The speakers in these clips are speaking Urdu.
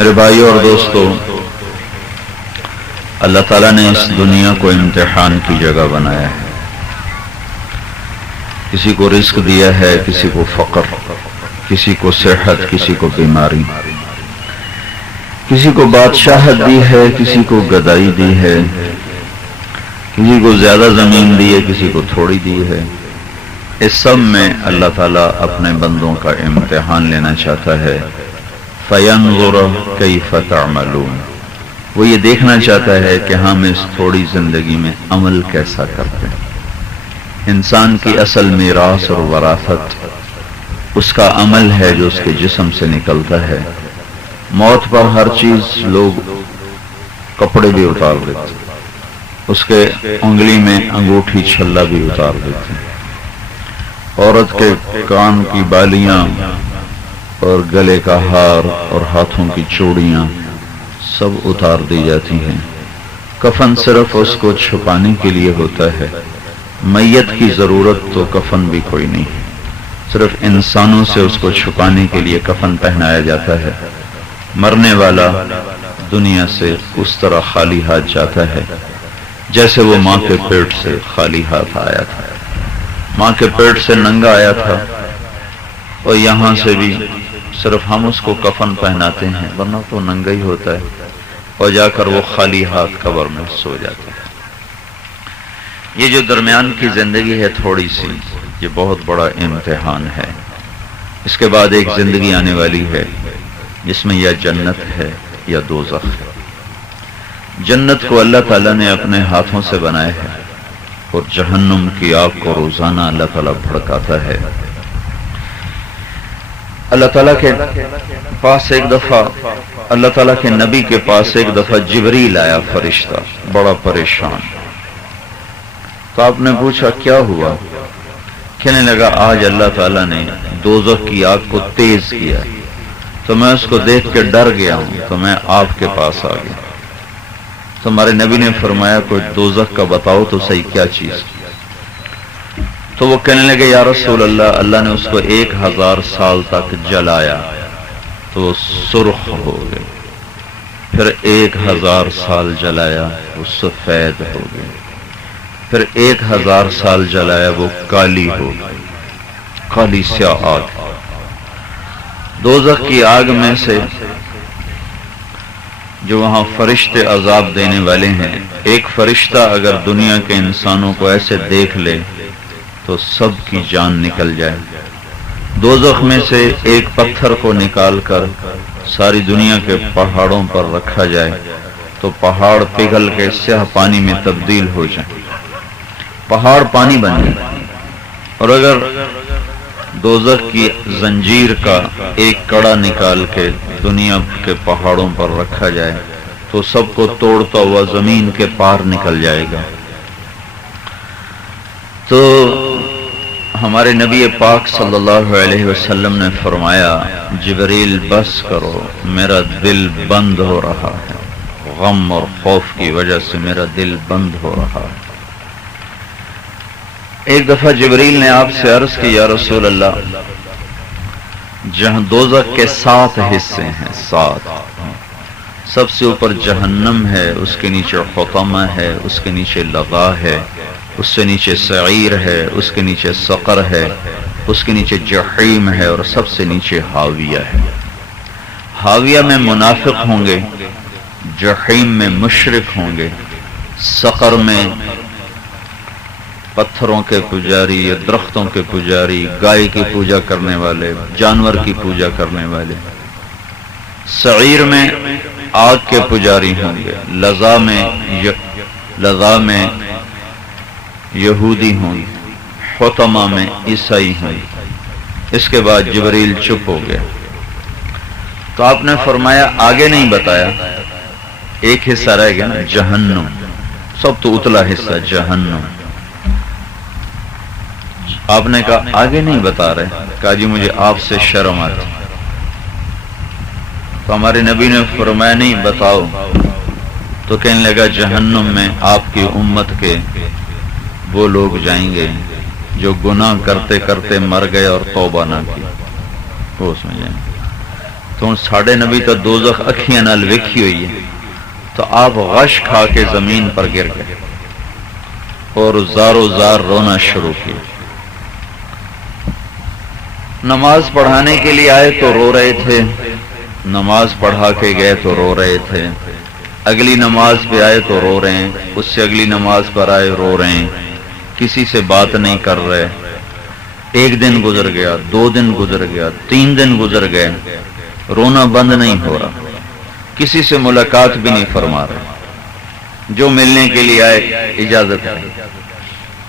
میرے بھائیوں اور دوستو، اللہ تعالیٰ نے اس دنیا کو امتحان کی جگہ بنایا ہے۔ کسی کو رزق دیا ہے، کسی کو فقر، کسی کو صحت، کسی کو بیماری، کسی کو بادشاہت دی ہے، کسی کو گدائی دی ہے، کسی کو زیادہ زمین دی ہے، کسی کو تھوڑی دی ہے۔ اس سب میں اللہ تعالیٰ اپنے بندوں کا امتحان لینا چاہتا ہے۔ فَيَنْظُرَ كَيْفَ تَعْمَلُونَ، وہ یہ دیکھنا چاہتا ہے کہ ہم اس تھوڑی زندگی میں عمل کیسا کرتے ہیں۔ انسان کی اصل میراث اور وراثت اس کا عمل ہے جو اس کے جسم سے نکلتا ہے۔ موت پر ہر چیز، لوگ کپڑے بھی اتار دیتے، اس کے انگلی میں انگوٹھی چھلا بھی اتار دیتے، عورت کے کان کی بالیاں اور گلے کا ہار اور ہاتھوں کی چوڑیاں سب اتار دی جاتی ہیں۔ کفن صرف اس کو چھپانے کے لیے ہوتا ہے۔ میت کی ضرورت تو کفن بھی کوئی نہیں، صرف انسانوں سے اس کو چھپانے کے لیے کفن پہنایا جاتا ہے۔ مرنے والا دنیا سے اس طرح خالی ہاتھ جاتا ہے جیسے وہ ماں کے پیٹ سے خالی ہاتھ آیا تھا۔ ماں کے پیٹ سے ننگا آیا تھا، اور یہاں سے بھی صرف ہم اس کو کفن پہناتے ہیں، ورنہ تو ننگا ہی ہوتا ہے، اور جا کر وہ خالی ہاتھ قبر میں سو جاتا ہے۔ یہ جو درمیان کی زندگی ہے تھوڑی سی، یہ بہت بڑا امتحان ہے۔ اس کے بعد ایک زندگی آنے والی ہے جس میں یا جنت ہے یا دوزخ ہے۔ جنت کو اللہ تعالیٰ نے اپنے ہاتھوں سے بنایا ہے، اور جہنم کی آگ کو روزانہ اللہ تعالیٰ بھڑکاتا ہے۔ اللہ تعالیٰ کے پاس ایک دفعہ، اللہ تعالیٰ کے نبی کے پاس ایک دفعہ جبریل آیا، فرشتہ بڑا پریشان۔ تو آپ نے پوچھا کیا ہوا؟ کہنے لگا آج اللہ تعالیٰ نے دوزخ کی آگ کو تیز کیا، تو میں اس کو دیکھ کے ڈر گیا ہوں، تو میں آپ کے پاس آ گیا۔ تو ہمارے نبی نے فرمایا کوئی دوزخ کا بتاؤ تو صحیح کیا چیز؟ تو وہ کہنے لگے یا رسول اللہ، اللہ نے اس کو 1000 سال تک جلایا تو وہ سرخ ہو گئے، پھر 1000 سال جلایا وہ سفید ہو گئے، پھر 1000 سال جلایا وہ کالی ہو گئی، کالی سیاہ آگ۔ دوزخ کی آگ میں سے جو وہاں فرشتے عذاب دینے والے ہیں، ایک فرشتہ اگر دنیا کے انسانوں کو ایسے دیکھ لے تو سب کی جان نکل جائے۔ دوزخ میں سے ایک پتھر کو نکال کر ساری دنیا کے پہاڑوں پر رکھا جائے تو پہاڑ پگھل کے سیاہ پانی میں تبدیل ہو جائیں، پہاڑ پانی بن جائے۔ اور اگر دوزخ کی زنجیر کا ایک کڑا نکال کے دنیا کے پہاڑوں پر رکھا جائے تو سب کو توڑتا ہوا زمین کے پار نکل جائے گا۔ تو ہمارے نبی پاک صلی اللہ علیہ وسلم نے فرمایا جبریل بس کرو، میرا دل بند ہو رہا ہے، غم اور خوف کی وجہ سے میرا دل بند ہو رہا ہے۔ ایک دفعہ جبریل نے آپ سے عرض کی یا رسول اللہ، جہاں دوزخ کے 7 حصے ہیں، 7، سب سے اوپر جہنم ہے، اس کے نیچے حطمہ ہے، اس کے نیچے لظا ہے، اس سے نیچے سعیر ہے، اس کے نیچے سقر ہے، اس کے نیچے جحیم ہے، اور سب سے نیچے حاویہ ہے۔ حاویہ میں منافق ہوں گے، جحیم میں مشرک ہوں گے، سقر میں پتھروں کے پجاری یا درختوں کے پجاری، گائے کی پوجا کرنے والے، جانور کی پوجا کرنے والے، سعیر میں آگ کے پجاری ہوں گے، لظا میں یہودی ہوں گے، حطمہ میں عیسائی ہوں گے۔ اس کے بعد جبریل چپ ہو گیا، تو آپ نے فرمایا آگے نہیں بتایا، ایک حصہ رہ گیا نا، جہنم، سب تو اتلا حصہ جہنم۔ آپ نے کہا آگے نہیں بتا رہے، کہا جی مجھے آپ سے شرم آتی۔ تو ہمارے نبی نے فرمایا نہیں بتاؤ، تو کہنے لگا جہنم میں آپ کی امت کے وہ لوگ جائیں گے جو گناہ کرتے کرتے مر گئے اور توبہ نہ کی، وہ اس میں جائیں گے۔ تو ساڑھے نبی تو دوزخ اکھیاں نال ویکھی ہوئی ہے، تو آپ غش کھا کے زمین پر گر گئے اور زارو زار رونا شروع کیا۔ نماز پڑھانے کے لیے آئے تو رو رہے تھے، نماز پڑھا کے گئے تو رو رہے تھے، اگلی نماز پہ آئے تو رو رہے ہیں، اس سے اگلی نماز پر آئے رو رہے ہیں، کسی سے بات نہیں کر رہے۔ ایک دن گزر گیا، 2 دن گزر گیا، 3 دن گزر گئے، رونا بند نہیں ہو رہا، کسی سے ملاقات بھی نہیں فرما رہے، جو ملنے کے لیے آئے اجازت ہے۔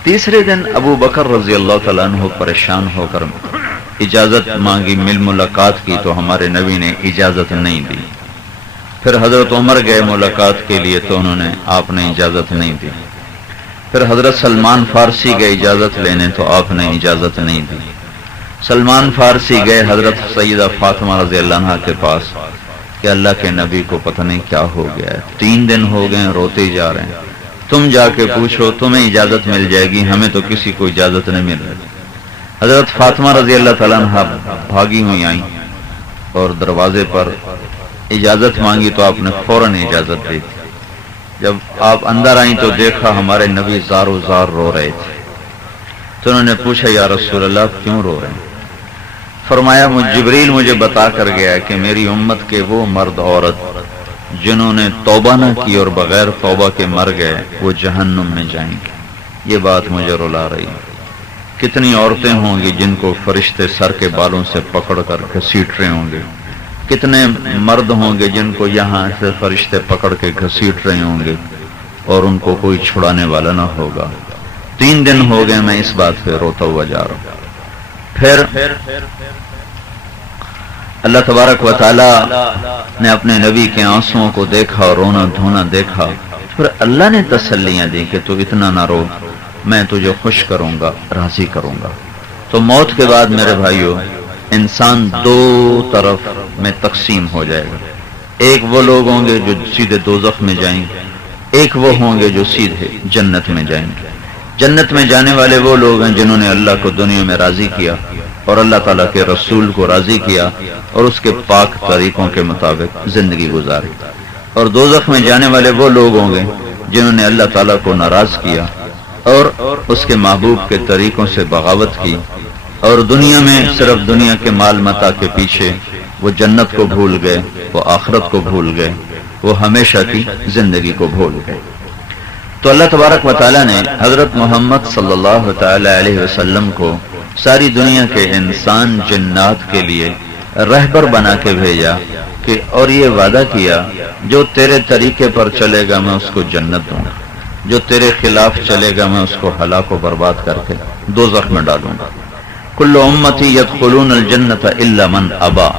تیسرے دن ابو بکر رضی اللہ تعالیٰ عنہ پریشان ہو کر اجازت مانگی، ملاقات کی، تو ہمارے نبی نے اجازت نہیں دی۔ پھر حضرت عمر گئے ملاقات کے لیے تو انہوں نے آپ نے اجازت نہیں دی۔ پھر حضرت سلمان فارسی گئے اجازت لینے تو آپ نے اجازت نہیں دی۔ سلمان فارسی گئے حضرت سیدہ فاطمہ رضی اللہ عنہا کے پاس کہ اللہ کے نبی کو پتہ نہیں کیا ہو گیا ہے، 3 دن ہو گئے ہیں، روتے جا رہے ہیں، تم جا کے پوچھو، تمہیں اجازت مل جائے گی، ہمیں تو کسی کو اجازت نہیں مل رہی۔ حضرت فاطمہ رضی اللہ تعالیٰ عنہا بھاگی ہوئی آئیں اور دروازے پر اجازت مانگی تو آپ نے فوراً اجازت دی تھی۔ جب آپ اندر آئیں تو دیکھا ہمارے نبی زار و زار رو رہے تھے، تو انہوں نے پوچھا یا رسول اللہ کیوں رو رہے ہیں؟ فرمایا جبریل مجھے بتا کر گیا کہ میری امت کے وہ مرد عورت جنہوں نے توبہ نہ کی اور بغیر توبہ کے مر گئے وہ جہنم میں جائیں گے۔ یہ بات مجھے رلا رہی ہے۔ کتنی عورتیں ہوں گی جن کو فرشتے سر کے بالوں سے پکڑ کر گھسیٹ رہے ہوں گے، کتنے مرد ہوں گے جن کو یہاں سے فرشتے پکڑ کے گھسیٹ رہے ہوں گے اور ان کو کوئی چھڑانے والا نہ ہوگا۔ 3 دن ہو گئے میں اس بات پہ روتا ہوا جا رہا ہوں۔ پھر اللہ تبارک و تعالی نے اپنے نبی کے آنسوؤں کو دیکھا اور رونا دھونا دیکھا، پھر اللہ نے تسلیاں دی کہ تو اتنا نہ رو، میں تجھے خوش کروں گا، راضی کروں گا۔ تو موت کے بعد میرے بھائیو انسان 2 طرف میں تقسیم ہو جائے گا، ایک وہ لوگ ہوں گے جو سیدھے دوزخ میں جائیں گے، ایک وہ ہوں گے جو سیدھے جنت میں جائیں گے۔ جنت میں جانے والے وہ لوگ ہیں جنہوں نے اللہ کو دنیا میں راضی کیا اور اللہ تعالیٰ کے رسول کو راضی کیا اور اس کے پاک طریقوں کے مطابق زندگی گزاری، اور دوزخ میں جانے والے وہ لوگ ہوں گے جنہوں نے اللہ تعالیٰ کو ناراض کیا اور اس کے محبوب کے طریقوں سے بغاوت کی، اور دنیا میں صرف دنیا کے مال متاع کے پیچھے وہ جنت کو بھول گئے، وہ آخرت کو بھول گئے، وہ ہمیشہ کی زندگی کو بھول گئے۔ تو اللہ تبارک و تعالیٰ نے حضرت محمد صلی اللہ تعالی علیہ وسلم کو ساری دنیا کے انسان جنات کے لیے رہبر بنا کے بھیجا کہ اور یہ وعدہ کیا جو تیرے طریقے پر چلے گا میں اس کو جنت دوں گا، جو تیرے خلاف چلے گا میں اس کو ہلاک و برباد کر کے دوزخ میں ڈالوں گا۔ کل امتی یدخلون الجنت الا من ابا،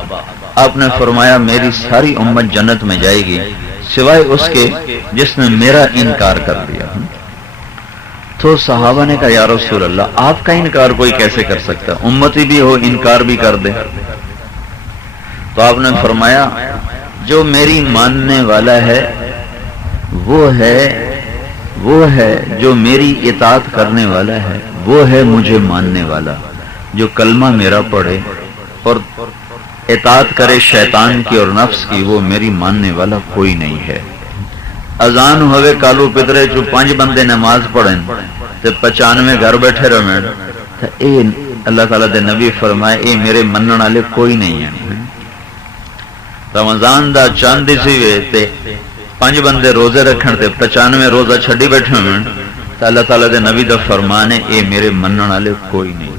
آپ نے فرمایا میری ساری امت جنت میں جائے گی سوائے اس کے جس نے میرا انکار کر دیا۔ تو صحابہ نے کہا یا رسول اللہ آپ کا انکار کوئی کیسے کر سکتا، امتی بھی ہو انکار بھی کر دے؟ تو آپ نے فرمایا جو میری ماننے والا ہے وہ ہے جو میری اطاعت کرنے والا ہے، وہ ہے مجھے ماننے والا، جو کلمہ میرا پڑھے اور اطاعت کرے شیطان کی اور نفس کی، وہ میری ماننے والا کوئی نہیں ہے۔ اذان ہوئے کالو پترے جو 5 بندے نماز پڑھیں تے 95 گھر بیٹھے رہیں تے اے اللہ تعالیٰ دے نبی فرمائے اے میرے منن والے کوئی نہیں ہے۔ رمضان دا چاند سی وے تے 5 بندے روزے رکھن تے 95 روزہ چھڈی بیٹھے ہون تے اللہ تعالیٰ دے نبی دا فرمان ہے اے میرے منن والے کوئی نہیں۔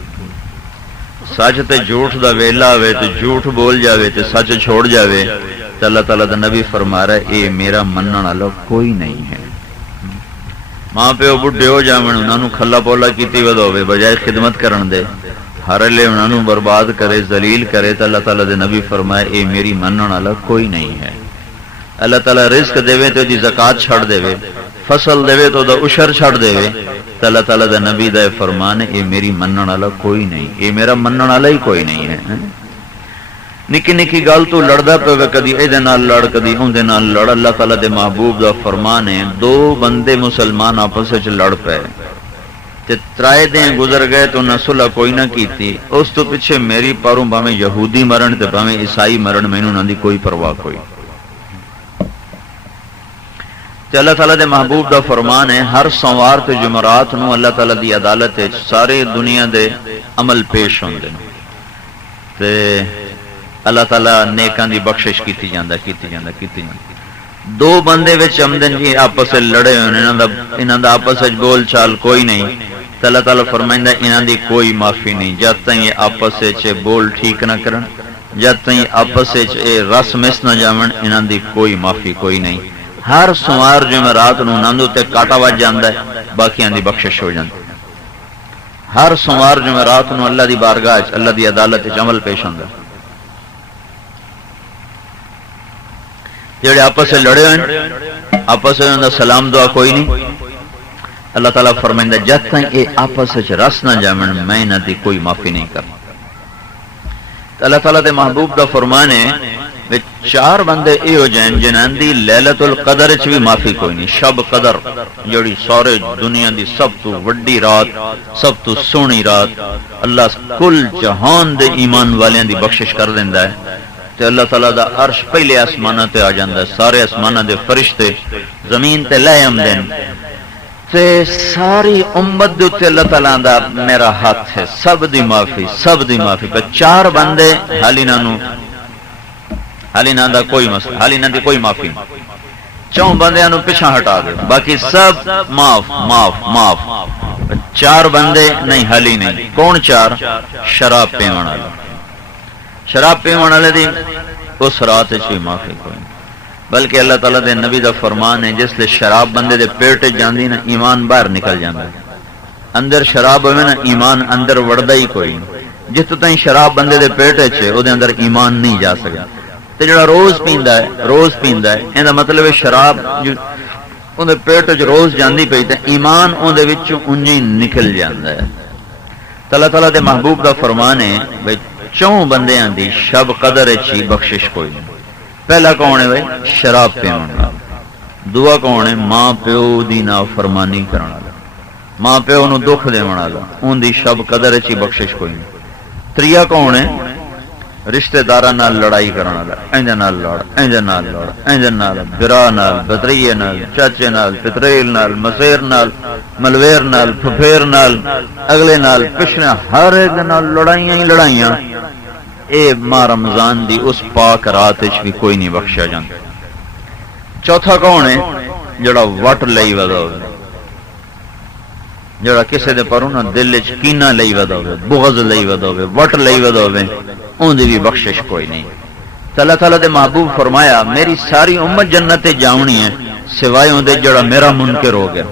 سچ تے جھوٹ دا ویلا ہوئے تے جھوٹ بول جاوے تے سچ چھوڑ جاوے تے اللہ تعالیٰ دا نبی فرما رہا ہے اے میرا منن والا کوئی نہیں ہے۔ ماں پیو بڈھے ہو جاون انہاں نوں کھلا پولا کیتی ود ہوے بجائے خدمت کرن دے، ہر لے انہاں نوں برباد کرے ذلیل کرے تے اللہ تعالیٰ دے نبی فرمائے اے میری منن والا کوئی نہیں ہے۔ اللہ تعالیٰ رزق دے تو دی زکات چھڑ دے، فصل دے تو دا عشر چھڑ دے تے اللہ تعالیٰ دا نبی دا فرمان ہے اے میری منن والا کوئی نہیں، اے میرا منن والا ہی کوئی نہیں ہے۔ نکی نکی گل تو لڑدا پے کدی اے دے نال لڑ کدی اون دے نال لڑ، اللہ تعالیٰ دے محبوب دا فرمان ہے 2 بندے مسلمان آپس وچ لڑ پے تے ترائے دن گزر گئے تو انہیں صلح کوئی نہ کیتی. اس تو پیچھے میری پروں بھاویں یہودی مرن تے بھاویں عیسائی مرن مینوں انہاں دی کوئی پرواہ کوئی. تے اللہ تعالیٰ دے محبوب دا فرمان ہے ہر سوموار تے جمعرات نو اللہ تعالیٰ دی عدالت وچ سارے دنیا دے عمل پیش ہوندے نے تے اللہ تعالیٰ نیکاں دی بخشش کیتی جاندا. دو بندے وچ آمدن جی آپس وچ لڑے ہونے انہاں دا آپس وچ بول چال کوئی نہیں تے اللہ تعالیٰ فرمائندا انہاں دی کوئی معافی نہیں جد تک یہ آپس وچ بول ٹھیک نہ کرن, جد تک آپس وچ رس مس نہ جاون انہاں دی کوئی معافی کوئی نہیں. ہر سوموار جمعرات نو ناندو تے کاٹا وج جاندا ہے باقیاں دی بخشش ہو جاندی. ہر سوموار جمعرات نو اللہ دی بارگاہ وچ اللہ دی عدالت وچ عمل پیش ہوندا. جڑے آپس میں لڑے ہوئے آپس میں سلام دعا کوئی نہیں. اللہ تعالیٰ فرمائندا جد تک یہ آپس میں رس نہ جاون میں انہاں دی کوئی معافی نہیں کرنا. اللہ تعالیٰ دے محبوب دا فرمان ہے چار بندے یہ ہو جائیں جنہاں دی لیلۃ القدر وچ بھی معافی کوئی نہیں. شب قدر جڑی سارے دنیا دی سب تو وڈی رات سب تو سونی رات اللہ کل جہان دے ایمان والیاں دی بخشش کر دیندا ہے تے اللہ تعالیٰ دا عرش پہلے آسماناں تے آ جاندا ہے. سارے آسماناں دے فرشتے زمین تے لے آمدے تے ساری امت دے تے اللہ تعالیٰ دا میرا ہاتھ ہے سب دی معافی پر چار بندے حالی نہ دا کوئی مسئلہ حالی نہ دی کوئی معافی نہیں. چون بندیاں نو پیچھا ہٹا دے باقی سب معاف. چار بندے نہیں حالی نہیں. کون چار؟ شراب پیون والے. شراب پیون والے دی اس رات وچ بھی معافی کوئی نہیں. بلکہ اللہ تعالیٰ دے نبی دا فرمان ہے جس لے شراب بندے دے پیٹ جاندی نا ایمان باہر نکل جاندا ہے. اندر شراب ہوے نا ایمان اندر وڑدا ہی کوئی نہیں. جس تائیں شراب بندے دے پیٹ وچ ہے او دے اندر ایمان نہیں جا سکدا. تے جڑا روز پیندا ہے ایندا مطلب ہے شراب اون دے پیٹ وچ روز جاندی پئی تے ایمان اون دے وچوں اونج ہی نکل جاندا ہے. اللہ تعالیٰ دے محبوب دا فرمان ہے بھئی چوں بندیاں دی شب قدر وچ بخشش کوئی نہیں. پہلا کون ہے بھائی؟ شراب پیون والا. دوسرا کون ہے؟ ماں پیو دی نافرمانی کرن والا, ماں پیو نو دکھ دیون والا, اون دی شب قدر وچ بخشش کوئی نہیں. تیسرا کون ہے؟ رشتہ داراں نال لڑائی کرن والا, اینجے نال لڑ برا نال بدریے نال چاچے نال پتریل نال مسیر نال ملویر نال پھپھیر نال اگلے نال پچھلے ہر ایک نال لڑائیاں اے ماہ رمضان دی اس پاک رات وچ بھی کوئی نہیں بخشیا جاندا. چوتھا کون ہے؟ جڑا وٹ لئی ودا ہوے, جڑا کسے دے پروں نہ دل وچ کینہ لئی ودا ہوے, بغض لئی ودا ہوے, وٹ لئی ودا ہوے, اون دی بھی بخشش کوئی نہیں. اللہ تعالیٰ دے محبوب فرمایا میری ساری امت جنت تے جاونی ہے سوائے اون دے جڑا میرا منکر ہو گیا.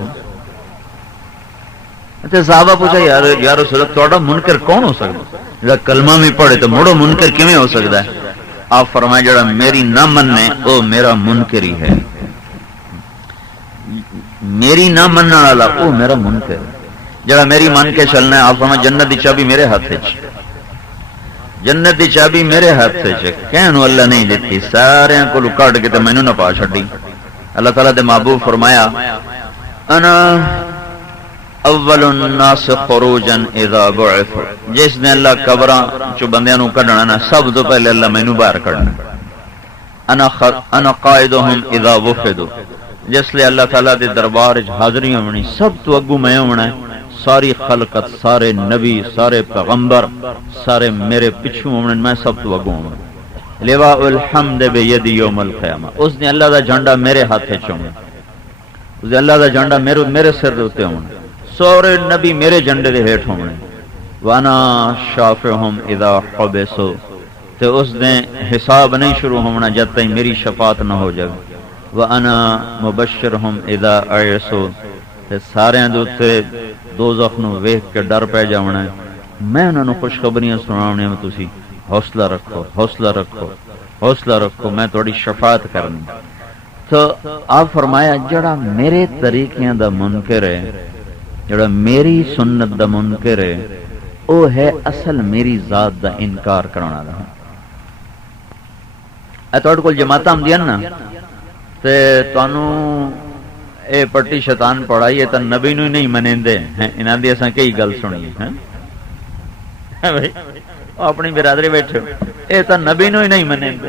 تے صحابہ پوچھا یا رسول اللہ تہاڈا منکر کون ہو سکدا؟ جڑا کلمہ بھی پڑھے تو مڑو منکر کیویں ہو سکدا ہے؟ آپ فرمایا جڑا میری نہ مننے او میرا منکر ہی ہے. میری نہ مننے والا او میرا منکر ہے. جڑا میری من کے چلنا ہے آپ فرمایا جنت دی چابی میرے ہاتھ وچ, جنت دی چابی میرے ہاتھ وچ کہنوں اللہ نہیں دتی سارے کولوں کڈ کے تے مینوں نہ پا چھڈی. اللہ تعالیٰ دے محبوب فرمایا انا اول الناس خروجا اذا بعث, جس نے اللہ قبراں چوں بندیاں نوں کڈنا نا سب تو پہلے اللہ مینوں باہر کڈنا. انا قائدهم اذا وفدوا, جس لے اللہ تعالیٰ دے دربار وچ حاضری ہونی سب تو اگوں میں ہونا ہے. ساری خلقت سارے نبی سارے پیغمبر سارے میرے پچھوں ہونے, میں سب تو اگوں ہوں. لواء الحمد بید یوم القیامہ, اس نے اللہ دا جھنڈا میرے ہاتھ وچ ہونا, اس نے اللہ دا جھنڈا میرے سر دے اوتے ہونا, سارے نبی میرے جھنڈے دے ہیٹھ ہونے. وانا شافعہم اذا حبسوا, تے اس نے حساب نہیں شروع ہونا جب تک میری شفاعت نہ ہو جائے. وانا مبشرہم اذا ایسوا, تے سارے دے اوتے دوزخ نو ویکھ کے ڈر پہ جاونا ہے, میں انہاں نو خوشخبریاں سناونیاں میں تسی حوصلہ رکھو میں تھوڑی شفاعت کرنی. تو آپ فرمایا جڑا میرے طریقیاں دا منکر ہے, جڑا میری سنت دا منکر ہے, او ہے اصل میری ذات دا انکار کرنا والا. اے تہاڈے کول جماعتاں ہوندیاں نا تے تانوں اے پٹی شیطان پڑھائی ہے تو نبی نو ہی نہیں منیندے ہیں، انہاں دی اساں کئی گل سنی ہے بھائی، اپنی برادری بیٹھے اے تو نبی نو ہی نہیں منیندے۔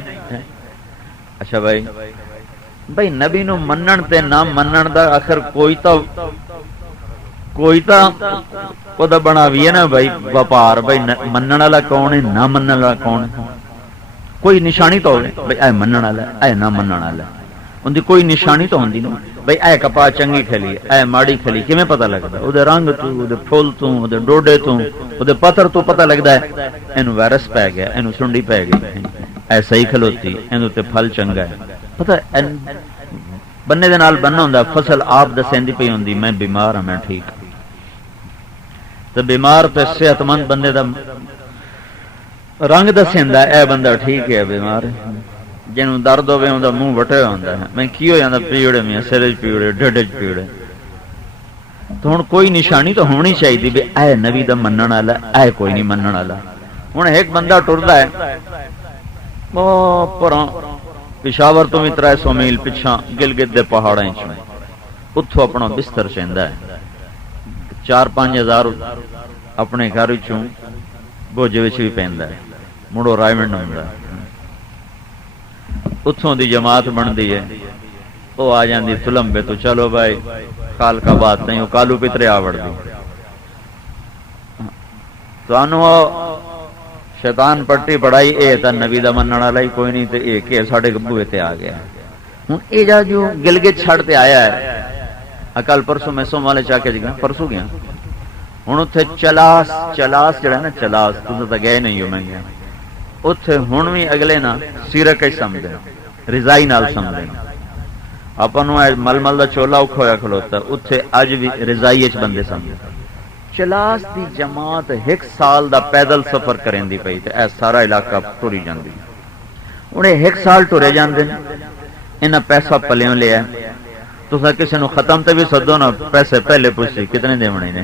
اچھا بھائی نبی نو منن تے نہ منن دا آخر کوئی تا او دا بنا بھی ہے نا بھائی وپار، بھائی منن والا کون ہے نہ منن والا کون ہے، کوئی نشانی تو ہوے بھائی اے منن والا اے نہ منن والا، ان دی کوئی نشانی تو ہوندی نا بھائی اے کپا چنگی کھلی اے ماڑی کھلی، کیویں پتہ لگدا؟ او دے رنگ تو، او دے پھول تو، او دے ڈوڈے تو، او دے پتر تو پتہ لگدا ہے اینو وائرس پے گیا، اینو سنڈی پے گئی، اے صحیح کھلوتی، اینو تے پھل چنگا ہے، پتہ بننے دے نال بننا ہوندا، فصل آپ دسیندی پئی ہوندی میں بیمار ہاں میں ٹھیک، تے بیمار تے صحت مند بندے دا رنگ دسیندا اے بندہ ٹھیک ہے بیمار ہے، جنوں درد ہوے اوندا منہ وٹیا ہوندا ہے، میں کی ہو جاندا پیڑے میں سر وچ پیڑے ڈھڈ وچ پیڑے، تو ہن کوئی نشانی تو ہونی چاہیے بھی اے نبی دا منن والا اے کوئی نہیں منن والا۔ ہن ایک بندہ ٹردا ہے او پراں پشاور تو بھی 300 میل پچھاں گلگت دے پہاڑاں وچ، اتھوں اپنا بستر چیندا ہے، 4-5 ہزار اپنے گھر وچوں بوجھے وچ بھی پیندا ہے، مڑو رائے منڈ ہوندا ہے، اتھوں دی جماعت بندی ہے، وہ آ جاندی تلمبے تو چلو بھائی خالقہ بات نہیں، وہ کالو پترے آوڑ دی تانوں شیطان پٹی پڑھائی اے تا نبی دا منن والا ہی کوئی نہیں تے اے کہ ساڈے گبوے تے آ گیا۔ ہن اے جا جو گلگت چھڑ تے آیا ہے، اکل پرسوں میں سومالے چا کے گیا، پرسوں گیا، ہن اوتھے چلاس جڑا نا چلاس تساں تے گئے نہیں ہو، میں گیا اوتھے، ہن بھی اگلے نا سیرک ہی سمجھدے رضائی نال سمجھدے، اپاں نوں ململ دا چولا اوکھا ہویا کھلوتا، اوتھے اج بھی رضائی وچ بندے سمجھدے۔ چلاس دی جماعت 1 سال دا پیدل سفر کریندی پئی تے اے سارا علاقہ ٹری جاندی، ہن 1 سال ٹرے جاندے، انہاں پیسہ پلیوں لیا، تساں کسی نو ختم تے بھی سدو نا پیسے پہلے پوچھی کتنے دیونے نے،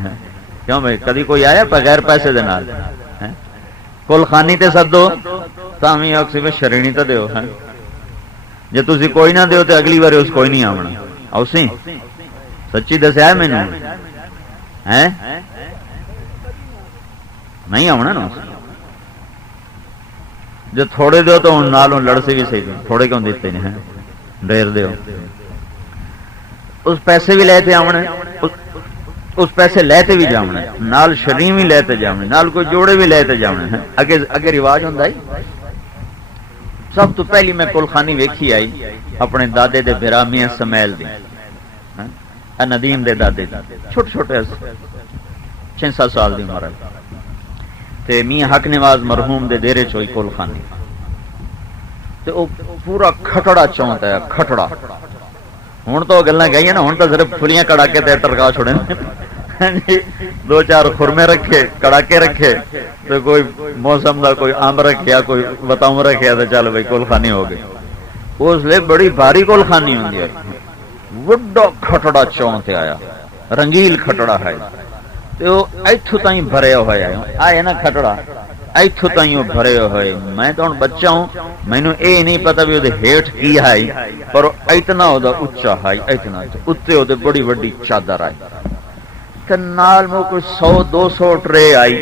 کیوں بھائی کدی کوئی آیا بغیر پیسے دے نال؟ کل خانی تے سدو تاویں اکسی میں شرینی تے دیو، جے تسی کوئی نہ دیو تے اگلی بار اس کوئی نہیں آونا، اوسی سچی دسیا ہے مینوں ہیں نہیں آونا نا، جے تھوڑے دیو تو ہن نال لڑ سی بھی صحیح، تھوڑے کیوں دیتے ہیں ڈیر دیو، اس پیسے بھی لے تے آونے، اس پیسے لے تے بھی جاونے، نال شریم بھی لے تے جاونے، نال کوئی جوڑے بھی لے تے جاونے، اگے رواج ہوندا ہے۔ سب تو پہلی میں کل خانی ویکھی آئی اپنے دادے دے بھرا میاں سمیل دی، ندیم دے دادے دی، چھوٹے چھوٹے 6-7 سال دی عمر ہے، تے میاں حق نواز مرحوم دے دیرے چوئی کل خانی، تے او پورا کھٹڑا چونتا ہے، کھٹڑا، ہن تو گلاں گئیاں نا، ہن تو صرف پھلیاں کڑا کے تے ٹرکا چھوڑے، 2-4 خرمے رکھے کڑاکے رکھے، تو کوئی موسم دا کوئی آم رکھیا، کوئی بتاؤں رکھیا، تو چل بھائی کل خانی ہو گئی۔ اس لیے بڑی بھاری کل خانی ہوندی ہے، وڈا کھٹڑا چون تے آیا، رنگیل کھٹڑا ہے، تے او ایتھوں تائیں بھریا ہویا ہے، آئے نا کھٹڑا ایتھوں تائیں بھرے ہوئے، میں تو ہن بچہ ہوں، مینوں اے نہیں پتہ بھی اودے ہیٹھ کی ہے، پر اتنا اودہ اچا ہے، اتنا اتے اودے بڑی وڈی چادر آئی، تے نال میں کوئی 100-200 ٹرے آئی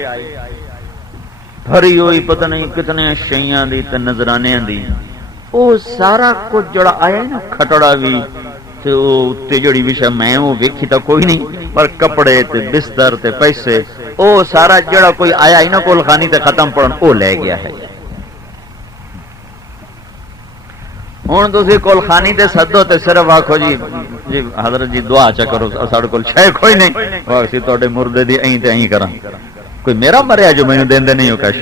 بھری ہوئی، پتہ نہیں کتنے شیاں دی تے نظرانے دی، او سارا کچھ جڑا آیا نا کھٹڑا بھی تے او تے جڑی وشا میں وہ ویکھی تا کوئی نہیں، پر کپڑے تے بستر تے پیسے او سارا جڑا کوئی آیا ہی نا کول خانی تے ختم پڑن او لے گیا ہے۔ ہن تسی کول خانی تے سدو تے صرف آکھو جی حضرت جی دعا چا کرو، ساڈے کول شے کوئی نہیں، اسی تواڈے مردے دی ایں تے ایں کراں، کوئی میرا مریا جو مینوں دیندے نہیں ہو کش،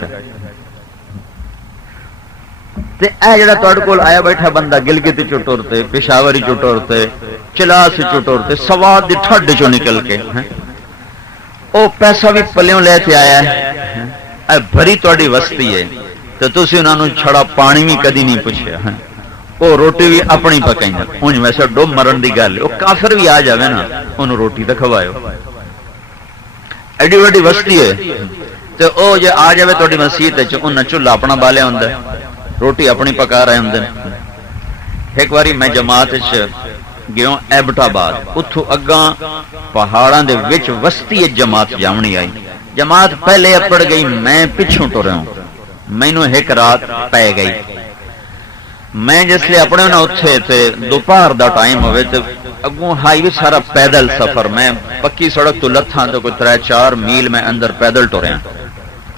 تے اے جڑا تواڈے کول آیا بیٹھا بندہ گلگت چوں ٹرتے، پشاوری چوں ٹرتے، چلاس چوں ٹرتے، سواد دی ٹھڈ چوں نکل کے او پیسہ بھی پلیوں لے کے آیا ہے، اے بھری تواڈی وستی ہے، تے تسی انہاں نوں چھڑا پانی بھی کدی نہیں پوچھیا، او روٹی بھی اپنی پکائیں، اونج ویسے ڈوب مرن دی گل، او کافر بھی آ جاوے نا اونوں روٹی تے کھوایو، ایڈی وڈی وسطی ہے، تے او جے آ جاوے تواڈی مسجد وچ انہاں چولہا اپنا بالیا ہوندا، روٹی اپنی پکا رہے ہوندے۔ ایک واری میں جماعت وچ گیوں ایبٹ آباد، اتھو اگاں پہاڑاں دے وچ وسطی جماعت جاونی آئی، جماعت پہلے اپڑ گئی، میں پچھوں ٹرا ہوں، مینوں ایک رات پے گئی، میں جس لئے اپنے نہ اتھے تے دوپہر دا ٹائم ہوئے تے اگوں ہائی وی سارا پیدل سفر، میں پکی سڑک تو لتھاں تو کوئی 3-4 میل میں اندر پیدل ٹریا،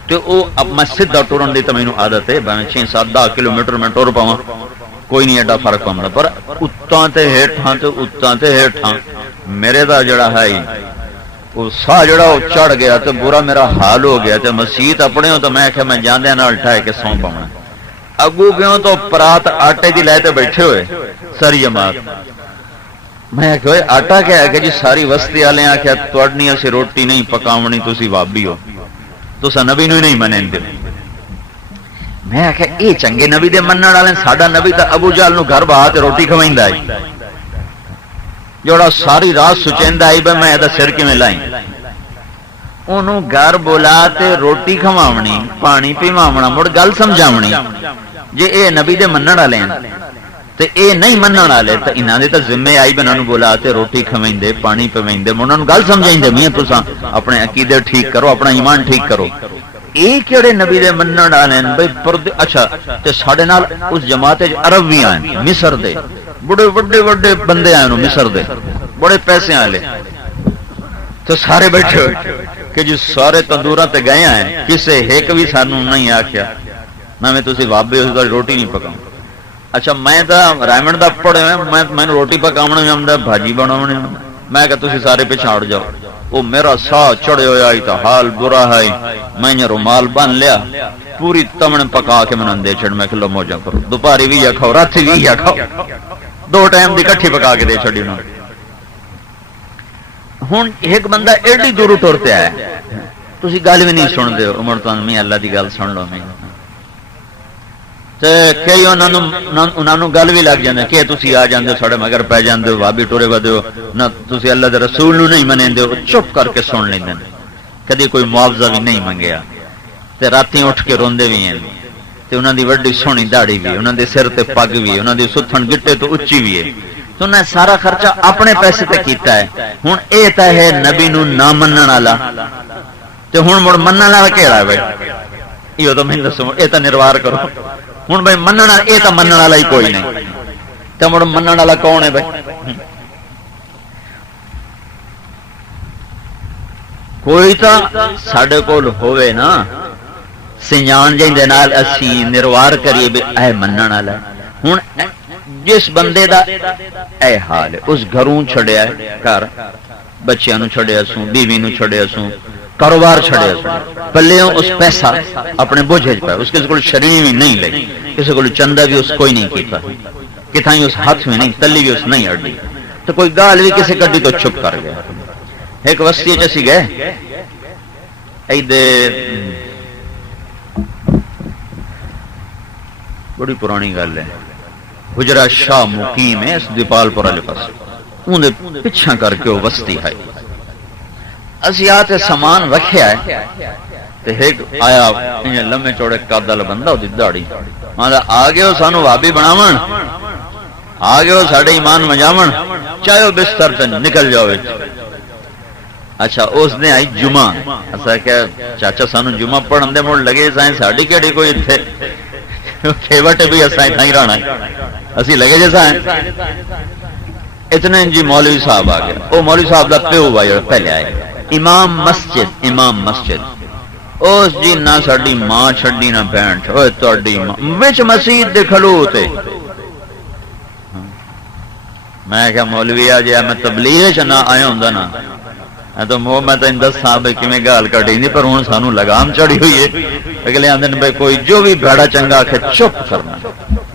تو او اب میں سیدھا ٹرن دی تے مینوں عادت ہے، میں 6-7 کلومیٹر میں ٹر پاواں، کوئی نہیں ایڈا فرق پوندا، پر اتاں تے ہیٹھاں میرے دا جڑا ہے وہ سا جڑا وہ چڑھ گیا تے برا میرا حال ہو گیا تے مسیت اپنے ہو تو میں کہ میں جاندے نال ٹھائے کے سو پاؤں، اگو گیوں تو پرات آٹے دی لے تے بیٹھے ہوئے ساری جماعت، میں کہ آٹا کیا ہے کہ جی ساری وسطی والے آخیا تواڈنی اسی روٹی نہیں پکاونی، تسی وابی ہو، تساں نبی نو ہی نہیں منیندے، میں آخیا اے چنگے نبی دے منن والے، ساڈا نبی تے ابو جہل نو گھر بہا تے روٹی کھویندا ہے، جوڑا ساری رات سچیندا آئی بھائی میں دا سر کیویں لائیں، انہوں گھر بولا تے روٹی کھواونی، پانی پیواونا، مڑ گل سمجھاونی، جے اے نبی دے منن والے ہیں تے اے نہیں منن والے تے انہاں دے تے ذمہ آئی بناں نو بولا تے روٹی کھویندے، پانی پیویندے، انہاں نو گل سمجھائیندے، میاں تساں اپنے عقیدے ٹھیک کرو، اپنا ایمان ٹھیک کرو، اے کیڑے نبی دے منن والے ہیں بھائی پردے، اچھا تے ساڈے نال اس جماعت وچ عرب وی آئے، مصر دے بڑے وڈے وڈے بندے آئے نو، مصر دے بڑے پیسے والے، تو سارے بیٹھے ہوئے کہ جی سارے تندوراں تے گئے ہیں، کسے ایک بھی سانوں نہیں آکھیا میں تسی وابے اس دا روٹی نہیں پکاؤں، اچھا میں تا رائمنڈ دا پڑھے ہوئے، میں روٹی پکاونا بھی آندا، بھاجی بناونی آندا، میں کہ تسی سارے پیچھے ہٹ جاؤ، وہ میرا ساہ چڑھے ہویا ہی تا حال برا ہے، میں نے رومال بن لیا، پوری تمن پکا کے من دے چھڑ، میں کہ لو موجہ کرو، دوپہری بھی یا کھاؤ، رات بھی یا کھاؤ، 2 ٹائم دی کٹھی پکا کے دے چھڑی انہوں نے۔ ہن ایک بندہ ایڈی دور ٹرتے آیا، تسی گل بھی نہیں سن دے، عمر تو میں اللہ دی گل سن لو، میں تے کئی انہاں نوں گل بھی لگ جاندے کہ تسی آ جاندے ساڈے مگر پے جاندے ہو، بابی ٹرے ودے ہو نہ، تسی اللہ دے رسول نو نہیں منیندے ہو، چپ کر کے سن لیندے، کدی کوئی معاوضہ بھی نہیں منگیا، تے راتیں اٹھ کے روندے بھی ہیں، تے انہاں دی وڈی سونی داڑھی بھی، انہاں دے سر تے پگ بھی، انہاں دی ستھن گٹے تو اچھی بھی ہے، تو انہیں سارا خرچہ اپنے پیسے تے کیتا ہے، ہن اے تے ہے نبی نو نہ منن والا، تے ہن مڑ منن والا کیڑا ہے بھائی، یہ تو میں دسو، اے تے نروار کرو، ہن بھائی مننا اے تے منن والا ہی کوئی نہیں، تے مڑ منن والا کون ہے بھائی؟ کوئی تا ساڈے کول ہوئے نا سنجان جے دے نال اسی نروار کریے بھی اے منن والا ہے، ہن جس بندے دا اے حال ہے، اس گھروں چھڑیا ہے، گھر بچیاں نو چھڑیا سوں، بیوی نو چھڑیا سوں، کاروبار چھڑیا سوں، پلیوں اس پیسہ اپنے بوجھے پہ، اس کسی کو شرینی بھی نہیں لئی، کسی کو چندہ بھی اس کوئی نہیں کیتا، کتھائیں اس ہاتھ میں نہیں، تلی بھی اس نہیں اڑی، تو کوئی گال بھی کسی کڈی تو چھپ کر گیا۔ ایک وسطی چسی گئے ایدے بڑی پرانی گل ہے، حجرہ شاہ مقیم ہے اس دیپال پورا لے پاس، انہیں پچھا کر کے وہ وسطی ہے، اسی آتے سامان رکھیا ہے، تے ایک آیا انہیں لمحے چوڑے قدل بندہ ہو دی داڑی، مانا آگے ہو سانو وابی بناون، آگے ہو ساڑے ایمان مجاون، چاہے ہو بستر تے نکل جاؤ۔ اچھا اس نے آئی جمعہ، ایسا کہ چاچا سانو جمعہ پڑھن دے مڑ لگے سائیں ساڑی کیڑی کوئی تھے کھیوٹ بھی اسائیں تھائیں رانا اسی لگے جیسا ہیں، اتنے جی مولوی صاحب آ گئے، وہ مولوی صاحب دا پیو بھائی پہلے آئے، امام مسجد اس جی نہ ساڈی ماں چھڈی نہ بہن، اوے تہاڈی ماں وچ مسجد دے کھلوتے، میں کہا مولوی آ جی میں تبلیغ چ نہ آیا ہوندا نا تو میں تو دس صاحب کیویں گال کٹی نہیں، پر ہوں سانو لگام چڑھی ہوئی ہے، اگلے آندے بھائی کوئی جو بھی بھڑا چنگا آکھے چپ کرنا،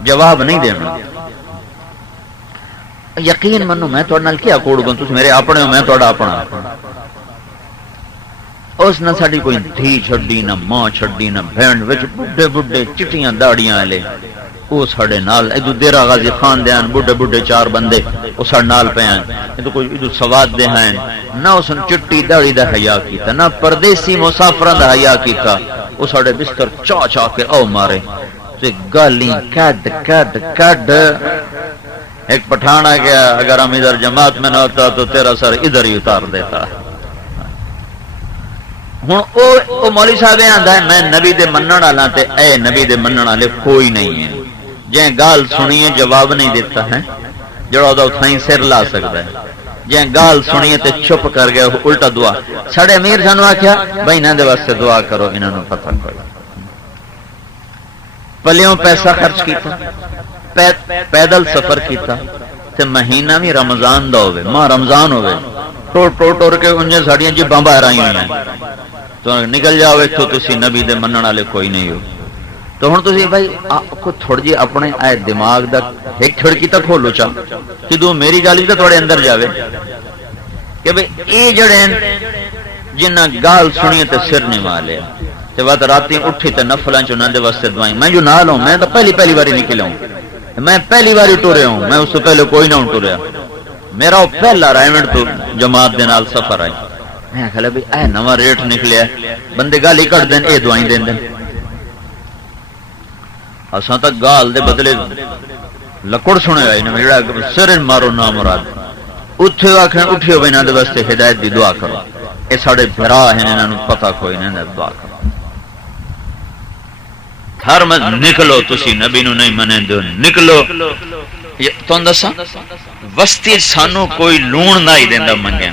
جواب نہیں دینا۔ یقین منو میں تہاڈے نال کیا کوڑ گوں، تسی میرے اپنے ہو، میں تہاڈا اپنا۔ اس نہ ساڈی کوئی دھی چھڈی نہ ماں چھڈی نہ بہن، وچ بڈھے بڈھے چٹیاں داڑیاں والے وہ ساڈے نال، ادو دیرا غازی خاندان بڈھے بڈھے 4 بندے وہ ساڈے نال پے ہیں، ادو کوئی ادو سواد دے ہیں نہ، اس نے چٹی داڑی دا حیا کیتا نہ، پردیسی مسافراں دا حیا کیتا، وہ ساڈے بستر چا کے او مارے تے گالیاں کڈ ایک پٹھان آ گیا اگر ہم ادھر جماعت میں نہ ہوتا تو تیرا سر ادھر ہی اتار دیتا. ہوں او مولوی صاحب آندا ہے میں نبی دے منن والا تے اے نبی دے منن والے کوئی نہیں ہے. جے گال سنیے جواب نہیں دیتا ہے جڑا او تھائیں سر لا سکتا ہے. جے گال سنیے تے چپ کر گیا الٹا دعا. ساڈے امیر سانو آکھیا بھائی انہاں دے واسطے دعا کرو انہاں نوں پتہ کوئی پلیوں پیسہ خرچ کیتا پیدل سفر کیتا تے مہینہ بھی رمضان دا ہوے ماہ رمضان ہوے ٹور کے انجے ساڈیاں جباں باہر آئی ہوئی ہیں تو نکل جاؤ اتوں تسی نبی دے منن والے کوئی نہیں ہو. تو ہوں تھی بھائی تھوڑی جی اپنے اے دماغ دا ایک کھڑکی تک کھولو چا کہ میری گل بھی تھوڑے اندر جاوے کہ بھائی یہ جڑے جنہ گال سنی تے سر نوا لیا تے بعد راتی اٹھی تے نفلاں چ انہاں دے واسطے دعائیں میں جو نال ہوں میں تو پہلی باری نکلا ہوں میں پہلی باری ٹریا ہوں میں اس سے پہلے کوئی نہ ٹریا میرا وہ پہلا رائمنڈ تو جماعت دے نال سفر آئی میں کہا بھائی اے نواں ریٹ نکلیا بندے گال ہی کٹ دین اے دعائیں دین دین اساں تک گال دے بدلے لکڑ سنے آئی نا جڑا سر مارو نہ مراد اتھے آکھن اٹھیو بھائی انہاں دے واسطے ہدایت دی دعا کرو اے ساڈے بھرا ہیں انہاں نوں پتہ کوئی نہیں دعا کرو ہر نکلو تسی نبی نو نہیں منے دو نکلو تو دساں وستی سانو کوئی لون نہ ہی دیندا منگیا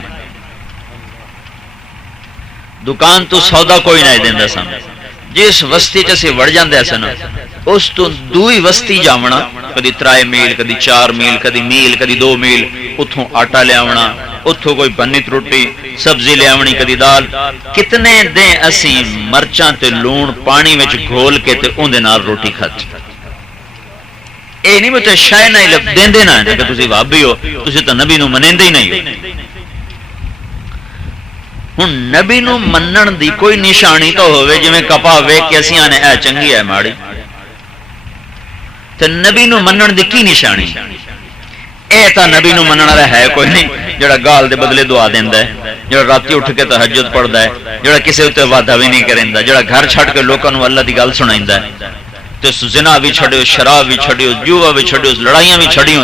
دکان تو سودا کوئی نہ دیندا سن جس وستی چ اسی وڑ جاندے سن اس تو دوئی وستی جاونا کدی 3 میل کدی 4 میل کدی میل کدی 2 میل اتھوں آٹا لے آونا اتھوں کوئی بنی روٹی سبزی لے آونی کدی دال کتنے دیں اسی مرچاں تے لون پانی وچ گھول کے تے اون دے نال روٹی کھاتی اے نہیں متے شے نہیں لب دیندے نہ کہ تسی وابی ہو تسی تے نبی نو منیندے ہی نہیں ہو ہن نبی نو منن دی کوئی نشانی تو ہوے جویں کپا ویکھ کے اسی آنے اے چنگی ہے ماڑی تے نبی نو منن دی کی نشانی اے تا نبی نو منن والا ہے کوئی نہیں جڑا گال دے بدلے دعا دیندا ہے جڑا راتی اٹھ کے تہجد پڑھدا ہے جڑا کسے اُتے وعدہ بھی نہیں کریندا جڑا گھر چھڈ کے لوکاں نو اللہ دی گل سنائیندا ہے تے زنا بھی چھڈیو شراب بھی چھڈیو جوا بھی چھڈیو لڑائیاں بھی چھڈیو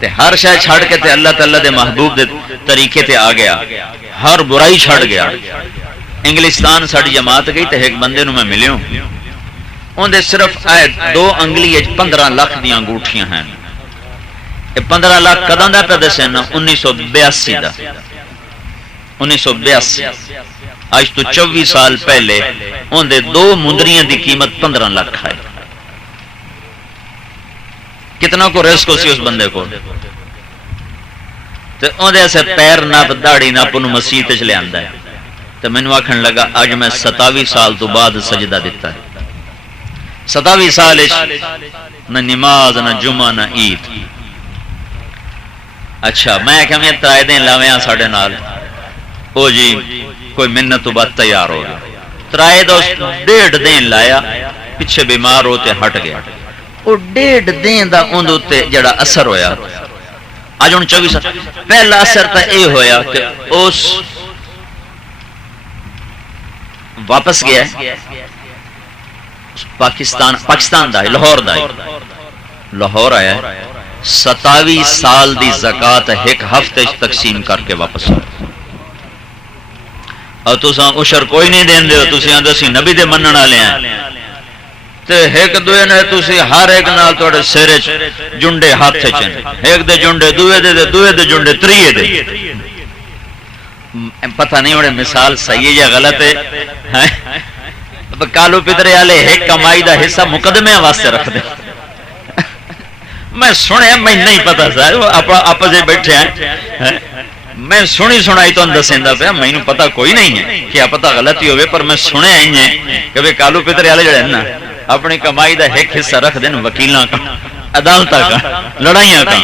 تے ہر شے چھڈ کے تے اللہ تعالی دے محبوب دے طریقے تے آ گیا ہر برائی چھڈ گیا انگلستان ساڈی جماعت گئی تے ایک بندے نو میں ملیوں اون دے صرف 2 انگلی 15 لاکھ دیاں انگوٹھیاں ہیں 15 لاکھ کداں دا پہ دسے نا 1982 دا 1982 آج تو 24 سال پہلے ان دے 2 مندریاں دی قیمت 15 لاکھ ہے کتنا کو رزق سی اس بندے کو تے اون دے ایسے پیر ناپ داڑھی ناپ نو مسجد وچ لے آندا ہے تے مینوں آکھن لگا اج میں 27 سال تو بعد سجدہ دیتا ہے 27 سال نہ نماز نہ جمعہ نہ عید اچھا میں کہ میں 3 دن لاویاں ساڈے نال او جی کوئی منت تو بعد تیار ہو گیا 3 دوست 1.5 دن لایا پیچھے بیمار ہوتے ہٹ گیا او 1.5 دن دا اون تے جڑا اثر ہویا اج ہن 24 سال پہلا اثر تے اے ہویا کہ اس واپس گیا پاکستان دا لاہور آیا 27 سال دی زکات ایک ہفتے تقسیم کر کے واپس اور تساں عشر کوئی نہیں دین دے تسی آندے سی نبی دے منن والے ہیں تے ایک دوے نے تسی ہر ایک نال تواڈے سر وچ جنڈے ہاتھ وچ ایک دے جنڈے دوے دے جنڈے تریے دے پتہ نہیں ہوڑے مثال صحیح ہے یا غلط ہے کالو پترے والے ایک کمائی دا حصہ مقدمے واسطے رکھ دے میں سنیا میں نہیں پتا سر آپس بیٹھے ہیں میں سنی سنائی تو دسیندا پیا مینوں پتا کوئی نہیں ہے کیا پتا غلطی ہوئے پر میں سنیا ہی ہے کہ بھائی کالو پترے والے جڑے نا اپنی کمائی دا ایک حصہ رکھ دین وکیلاں کا عدالتاں کا لڑائیاں کا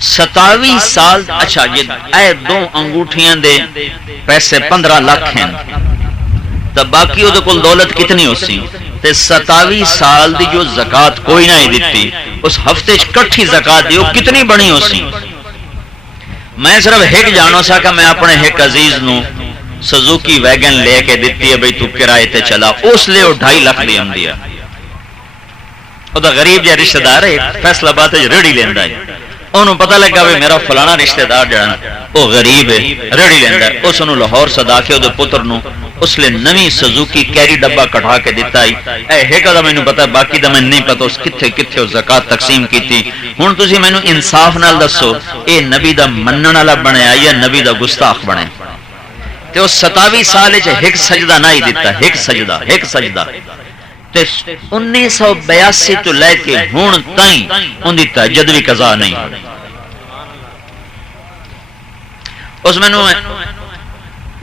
27 سال اچھا یہ اے 2 انگوٹھیاں دے پیسے 15 لاکھ ہیں تو باقی وہ کل دولت کتنی ہو سی تے 27 سال دی جو زکات کوئی نہ ہی دیتی اس ہفتے کٹھی زکات دی وہ کتنی بنی ہو سی میں صرف ایک جانو سا کہ میں اپنے ایک عزیز نو سزوکی ویگن لے کے دیتی ہے بھئی تو کرائے تے چلا اس لے وہ 2.5 لاکھ دی ہم دیا وہ غریب جہا رشتہ دار ہے فیصلہ باد ریڑھی لینا ہے انہوں پتہ لگا بھی میرا فلانا رشتہ دار جڑا وہ غریب ہے ریڑھی لینا ہے اس نے لاہور سدا کے وہ پتر نو اس لیے نویں سزوکی کیری ڈبا کٹھا کے دیتا ہی اے ایک دا مینوں پتا باقی دا میں نہیں پتا اس کتھے کتھے زکات تقسیم کیتی ہن تسی مینوں انصاف نال دسو اے نبی دا منن والا بنیا یا نبی دا گستاخ بنے تے اس 27 سال وچ ایک سجدہ نہ ہی دیتا ایک سجدہ تے 1982 تو لے کے ہن تائیں اون دی تہجد بھی قضا نہیں اس مینوں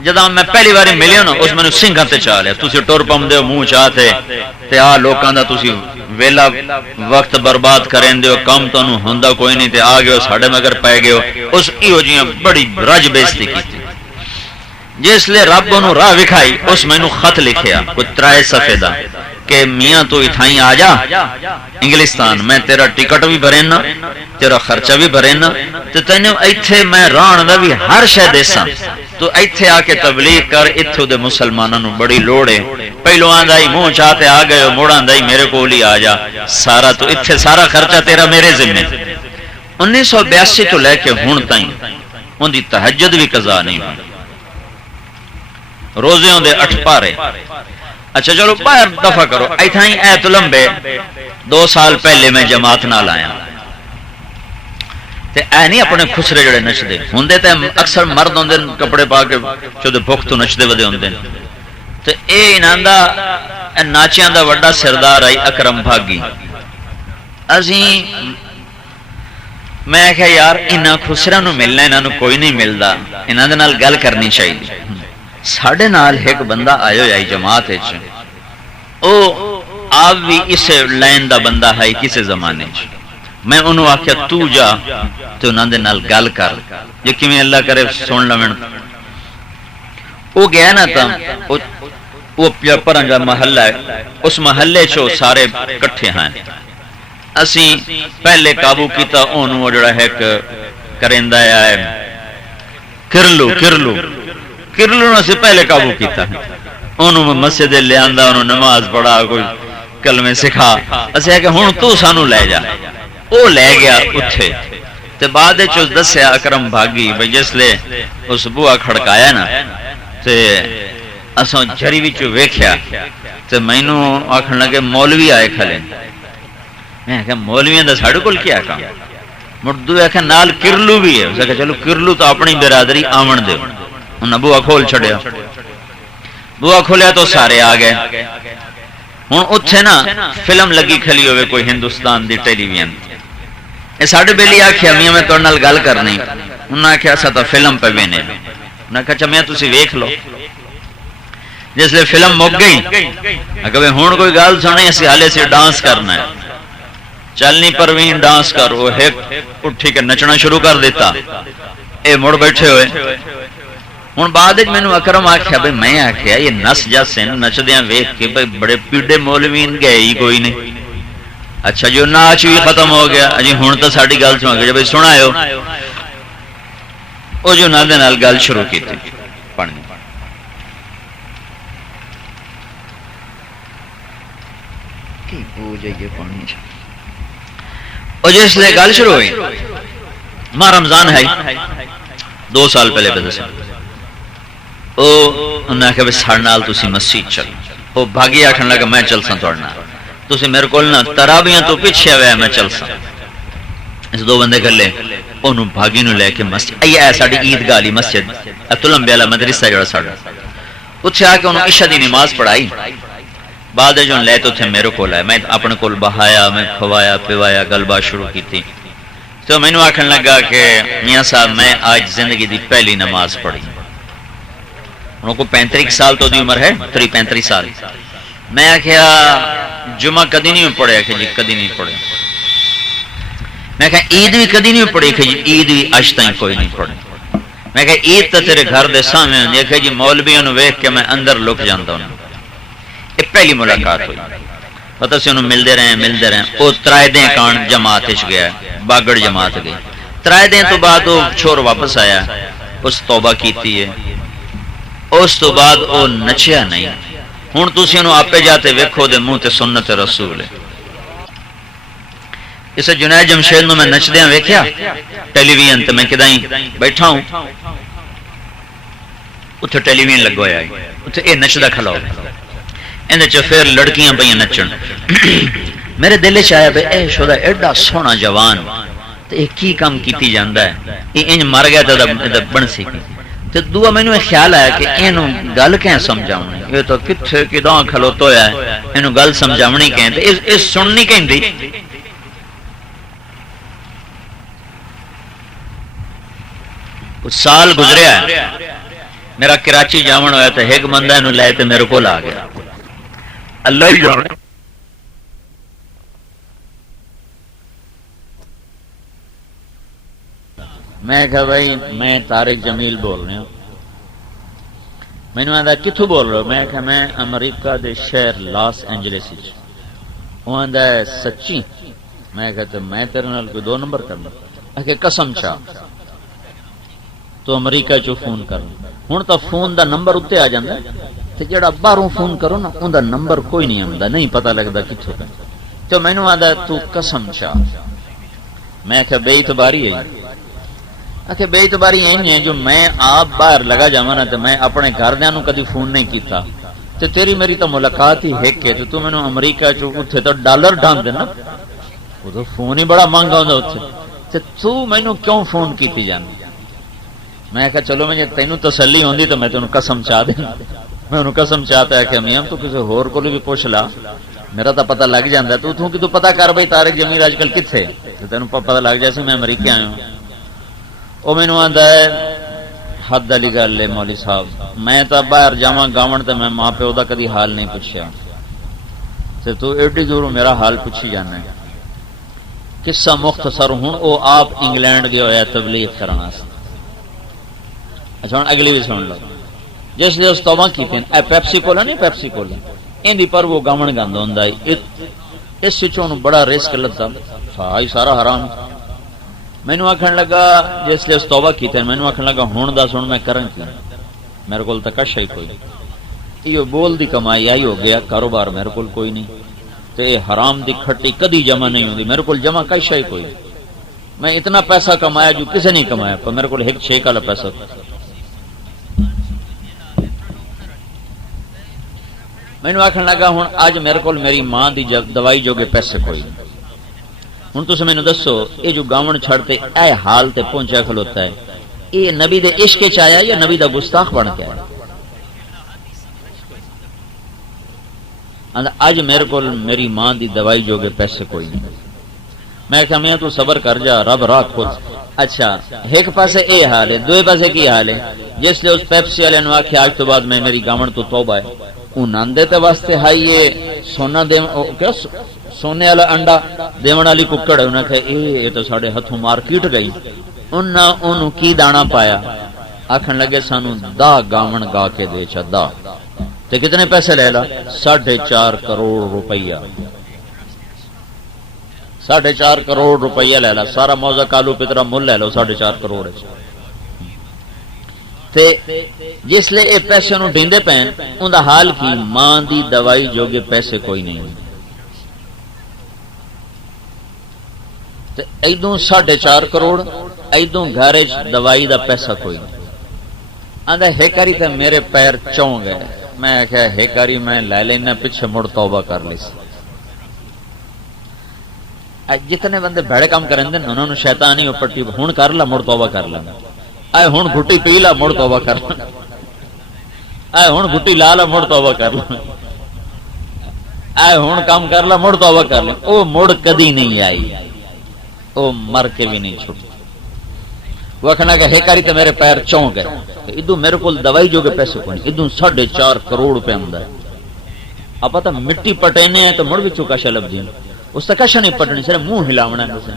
جداں میں پہلی باری ملیا نا اس مینوں سنگھاں تے چا لیا تسی ٹر پاؤندے ہو منہ چاہ تے آ لوکاں دا تسی ویلا وقت برباد کرین دیو کم تانوں ہوندا کوئی نہیں تے آ گئے ساڈے مگر پے گئے اس ایہو جیاں بڑی رج بےزتی کیتی جس لئے رب انہوں راہ وکھائی اس مینوں خط لکھیا کوئی 3 صفحے دا کہ میاں تو اتھائیں آ جا انگلستان میں تیرا ٹکٹ بھی بھرینا تیرا خرچہ بھی بھرینا تے تینوں ایتھے میں ران دا بھی ہر شے دیساں تو ایتھے آ کے تبلیغ کر ایتھے دے مسلماناں نوں بڑی لوڑ ہے پہلو آندا ہی منہ چاہتے آ گئے موڑ آندا ہی میرے کول ہی آ جا سارا تو ایتھے سارا خرچہ تیرا میرے ذمہ 1982 تو لے کے ہن تائیں ان دی تہجد بھی قضا نہیں ہوئی روزیوں دے 8 پارے اچھا چلو باہر دفع کرو ایتھائیں ایت لمبے 2 سال پہلے میں جماعت نال آیا تے اے نہیں اپنے خسرے جڑے نچدے ہوندے تے اکثر مرد ہوندے کپڑے پا کے چودے بھوک تو نچدے ودے ہوندے تے اے انہاں دا ناچیاں دا وڈا سردار آئی اکرم بھاگی اسی میں کہا یار انہاں خسرے نو ملنا انہاں نو کوئی نہیں ملدا انہاں دے نال گل کرنی چاہیے ساڑھے نال ایک بندہ آئے ہوئی جماعت ہے او آپ بھی اس لائن دا بندہ ہے کسی زمانے میں انہوں آکھیا تو جا تو انہوں دے نال گل کر یکی میں اللہ کرے سن لمن وہ گیا نا تا وہ پرنگا محلہ ہے اس محلے چو سارے کٹھے ہیں اسی پہلے قابو کیتا انہوں جڑا ہے کرندہ ہے کرلو نے سے پہلے قابو کیتا ہے انہوں مسجد لے آندہ انہوں نماز پڑھا کوئی کلمے سکھا اسے ہے کہ ہون تو سانو لے جا او لے گیا اتھے تے بعد چوز دسیا اکرم بھاگی بھئی جس لے اس بوا کھڑکایا نا تے اسوں جھری وچو ویکھیا تے مینوں آکھن لگے مولوی آئے کھلے میں کہا مولویاں دا ساڑھے کول کیا کام مردو ہے کہ نال کرلو بھی ہے اسے کہ چلو کرلو تو اپنی برادری آمن دے انہاں بوا کھول چھڑیا بوا کھولیا تو سارے آ گئے ہن اتھے نا فلم لگی کھلی ہوئے کوئی ہندوستان دی ٹیلی ویژن اے ساڈے بیلی آکھیا میاں میں تہاڈے نال گل کرنی انہاں آکھیا اسا تا فلم پہ وینے انہاں کہا چا میاں تسی ویکھ لو جس لئے فلم مک گئی اگر ہن کوئی گل سنے اسی حالے سے ڈانس کرنا ہے چلنی پروین ڈانس کر وہ ایک اٹھی کے نچنا شروع کر دیتا اے مڑ بیٹھے ہوئے ہوں بعد میں اکرم آخیا بھائی میں آخیا یہ نس جس نچدیا ویخ کے بھائی بڑے پیڑے مولوین گئے ہی کوئی نہیں اچھا جو ناچ بھی ختم ہو گیا جی ہوں تو ساری گل سن گئی بھائی سناؤ وہ جو نہ گل شروع کی تھی پڑھنی اور جس لئے گل شروع ہوئی ماں رمضان ہے 2 سال پہلے بدسا انہاں کہا ساڑھے نال تسی مسجد چل وہ بھاگی آکھن لگا میں چل ساں توڑنا تسی میرے کول نہ ترابیاں تو پیچھے ہوئے میں چل ساں اس 2 بندے کر لے انہوں بھاگی نو لے کے مسجد اے ساڑھی عید گالی مسجد اتلم بیالا مدرسہ جڑا ساڑھا اتھے آکے انہوں عشاء دی نماز پڑھائی بعد جو لے تو تھے میرے کول آئے میں اپنے کول بہایا میں کھوایا پیوایا گلبہ شروع کی تھی تو میں نے آکھن لگا کہ میاں صاحب میں آج زندگی دی پہلی نماز پڑھی انہوں کو 35 سال تو دی عمر ہے 35 سال میں کہا جمعہ کدی نہیں پڑھے کہ جی کدی نہیں پڑھے میں کہا عید بھی کدی نہیں پڑھی کہ جی عید بھی آج تائیں کوئی نہیں پڑھے میں کہا عید تو تیرے گھر دے سامنے ہوں کہ جی مولویوں نے ویکھ کے میں اندر لک جانتا ہوں یہ پہلی ملاقات ہوئی پتہ سے انہوں ملدے رہے وہ 3 دن کان جماعت اچ گیا باگڑ جماعت گئی 3 دن تو بعد وہ چھوڑ واپس آیا اس توبہ کیتی ہے اس تو بعد وہ نچیا نہیں ہوں تسی انہوں آپے جاتے ویکھو دے منہ تے سنت رسول ہے اسے جنید جمشید نو میں نچدیاں ویکھیا ٹیلی ویژن تے میں کدائیں بیٹھا ہوں اتنے ٹیلی ویژن لگا ہوا ہے اتنے یہ نچدا کھلا ہو اندر چ پھر لڑکیاں پہ نچن میرے دل چ آیا بھائی اے شودا ایڈا سونا جوان تے یہ کی کام کیتی جاندا ہے یہ انج مر گیا تے بن سی تے دعا مینوں یہ خیال آیا کہ اینوں گل کیں سمجھاونی یہ تو کتھے کداں کھلوتا ہویا ہے اینوں گل سمجھاونی کہیں تے اس سننی کہندی کچھ سال گزریا ہے میرا کراچی جاون ہویا تے ایک بندہ اینوں لے تے میرے کول آ گیا اللہ ہی جانے میں کہا بھائی میں طارق جمیل بول رہا ہوں میں نے آدھا کتوں بول رہا ہوں میں کہا میں امریکہ دے شہر لاس اینجلس وہ آدھا ہے سچی میں کہتا میں تیرے نال کوئی 2 نمبر کرنا کہ قسم چاہ تو امریکہ چو فون کرنا ہوں تو فون دا نمبر اتنے آ جاندہ تے جڑا باہروں فون کرو نا ان دا نمبر کوئی نہیں آمدا نہیں پتہ لگتا کتوں کا تو میں نے آدھا تو قسم چاہ میں کہا بے اعتباری ہے کہ بے اعتباری یہی ہے جو میں آپ باہر لگا جاواں نا تے میں اپنے گھر دیاں نوں کدی فون نہیں کیتا تے تیری میری تو ملاقات ہی ہے کہ تو مینوں امریکہ چوں اوتھے تو ڈالر ڈھان دینا وہ تو فون ہی بڑا مہنگا ہوندا اوتھے تے تو مینوں کیوں فون کیتی جاندی میں کہا چلو میں تینوں تسلی ہوندی تے میں تینوں قسم چاہ دینا میں انہوں قسم چاہتا ہے کہ میاں تو کسی ہور کو بھی پوچھ لا میرا تو پتہ لگ جاندا ہے تو کہ تو پتہ کر بھئی طارق جمیل اج کل کتھے تے تینوں پتہ لگ جائے میں امریکہ آیا ہوں وہ مینوں آندا ہے حد علی گل ہے مولوی صاحب میں تو باہر جاواں گاون تے میں ماں پیو دا کدی حال نہیں پوچھیا تے تو ایڈی دوروں میرا حال پوچھی جانا ہے قصہ مختصر ہوں او آپ انگلینڈ گیا ہوا تبلیغ کرنا واسطے اچھا ہوں اگلی بھی سن لو جس نے اس توبہ کی تھی اے پیپسی کولا نہیں پیپسی کولا اندی پر وہ گاون گاندا ہوندا ہے اس وچوں بڑا رسک لگتا سارا حرام مینوں آکھن لگا جس نے اس توبہ کی تھی مینوں آکھن لگا ہن دس ہن میں کرن کی میرے کول تے کچھ ہی کوئی یہ بول دی کمائی آئی ہو گیا کاروبار میرے کول کوئی نہیں تے حرام دی کھٹی کدی جمع نہیں ہوندی میرے کول جمع کچھ ہی کوئی میں اتنا پیسہ کمایا جو کسے نہیں کمایا پر میرے کول ایک چھیک والا پیسہ مینوں آکھن لگا ہن اج میرے کول میری ماں دی دوائی جوگے پیسے کوئی نہیں ہوں تم مینوں دسو یہ جو گاون چھڑتے اے حال تے پہنچا کھلوتا ہے یہ نبی دے عشق چ آیا یا نبی دا گستاخ بن کے آیا اج میرے کول میری ماں دی دوائی جوگے پیسے کوئی نہیں میں کہا میں تو صبر کر جا رب راہ کھول اچھا ایک پاسے اے حال ہے دوے پاسے کی حال ہے جس لے اس پیپسی والے نے آکھیا آج تو بعد میں میری گاون تو توبہ ہے انہاں دے تے واسطے ہائی یہ سونا دے کیا سونے والا انڈا دیون والی ککڑ انہاں کہ اے تو ساڈے ہتھوں مارکیٹ گئی انہاں اونوں کی دانا پایا آکھن لگے سانو دا گاون گا کے دے چا دا تے کتنے پیسے لے لا 4.5 کروڑ روپیہ 4.5 کروڑ روپیہ لے لا سارا موزہ کالو پترا مل لے لو 4.5 کروڑ تے جس لے اے پیسے نو ڈیندے پین ان دا حال کی ماں دی دوائی جوگے پیسے کوئی نہیں تے ایدوں 4.5 کروڑ ایدوں گھرے دوائی دا پیسہ کوئی نہیں آندا ہیکاری تے میرے پیر چوں گئے میں کہا ہیکاری میں لے لینا پیچھے مڑ توبہ کر لی جتنے بندے بھڑے کام کریں دے انہوں نے شیطان ہی اوپٹی ہن کر لا مڑ توبہ کر لینا اے ہن گھٹی پی لا مڑ توبہ کر لینا اے ہن گھٹی لا لا مڑ توبہ کر لینا اے ہن کام کر لا مڑ توبہ کر لینا او مڑ کدی نہیں آئی او مر کے بھی نہیں چھوٹی وہ کہنا کہ ہیکاری تے میرے پیر چوں گئے ادو میرے کول دوائی جو کے پیسے کوئی ادو 4.5 کروڑ روپے آمدا ہے آپ پتہ مٹی پٹینے ہیں تو مڑ بھی چکا شلب دین اس تک کچھ نہیں پٹنی صرف منہ ہلاونا ہے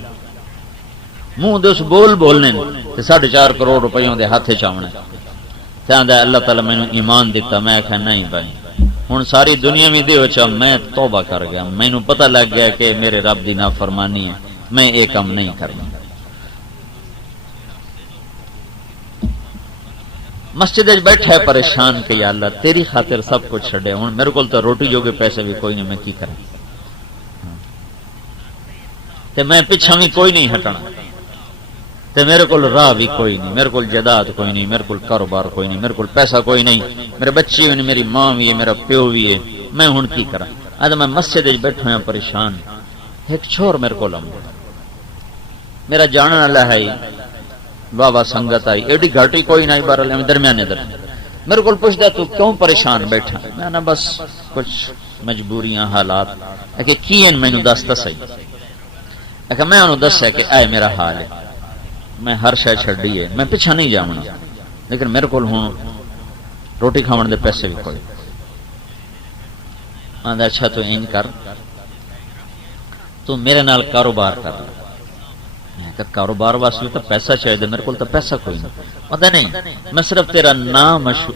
منہ دے اس بولنے تے 4.5 کروڑ روپیوں دے ہاتھ چاونا تے آندا اللہ تعالی مینوں ایمان دیتا میں کہا نہیں بھائی ہن ساری دنیا میں دیو چا میں توبہ کر گیا مینوں پتہ لگ گیا کہ میرے رب دی نافرمانی ہے میں یہ کام نہیں کرنا مسجد بیٹھا ہے پریشان کہ یا اللہ تیری خاطر سب کچھ چھڑے ہوں میرے کو تو روٹی جو کے پیسے بھی کوئی نہیں میں کی کریں تے میں پیچھا بھی کوئی نہیں ہٹنا، تے میرے کو راہ بھی کوئی نہیں، میرے کو جائیداد کوئی نہیں، میرے کو کاروبار کوئی نہیں، میرے کو پیسہ کوئی نہیں، میرے بچے بھی نہیں، میری ماں بھی ہے، میرا پیو بھی ہے، میں ہن کی کرا؟ آج میں مسجد بیٹھا ہوں پریشان، ایک چھوڑ میرے کو لمبا میرا جاننے والا ہے بابا سنگت آئی ایڈی گھاٹی کوئی نہیں، بہرحال میں درمیانے میرے کو پوچھتا تو کیوں پریشان بیٹھا؟ میں نا بس کچھ مجبوریاں حالات کہ کی ہیں مینوں دس صحیح، کہ میں انہوں دس ہے کہ اے میرا حال ہے، میں ہر شے چھڈی ہے، میں پیچھا نہیں جاونا، لیکن میرے کو ہوں روٹی کھاون دے پیسے بھی کوئی۔ آندا اچھا تو این کر، تو میرے نال کاروبار کر، کاروبار واسطے تو پیسہ چاہیے، میرے کو تو پیسہ کوئی نہیں، پتہ نہیں میں صرف تیرا نام مشہور،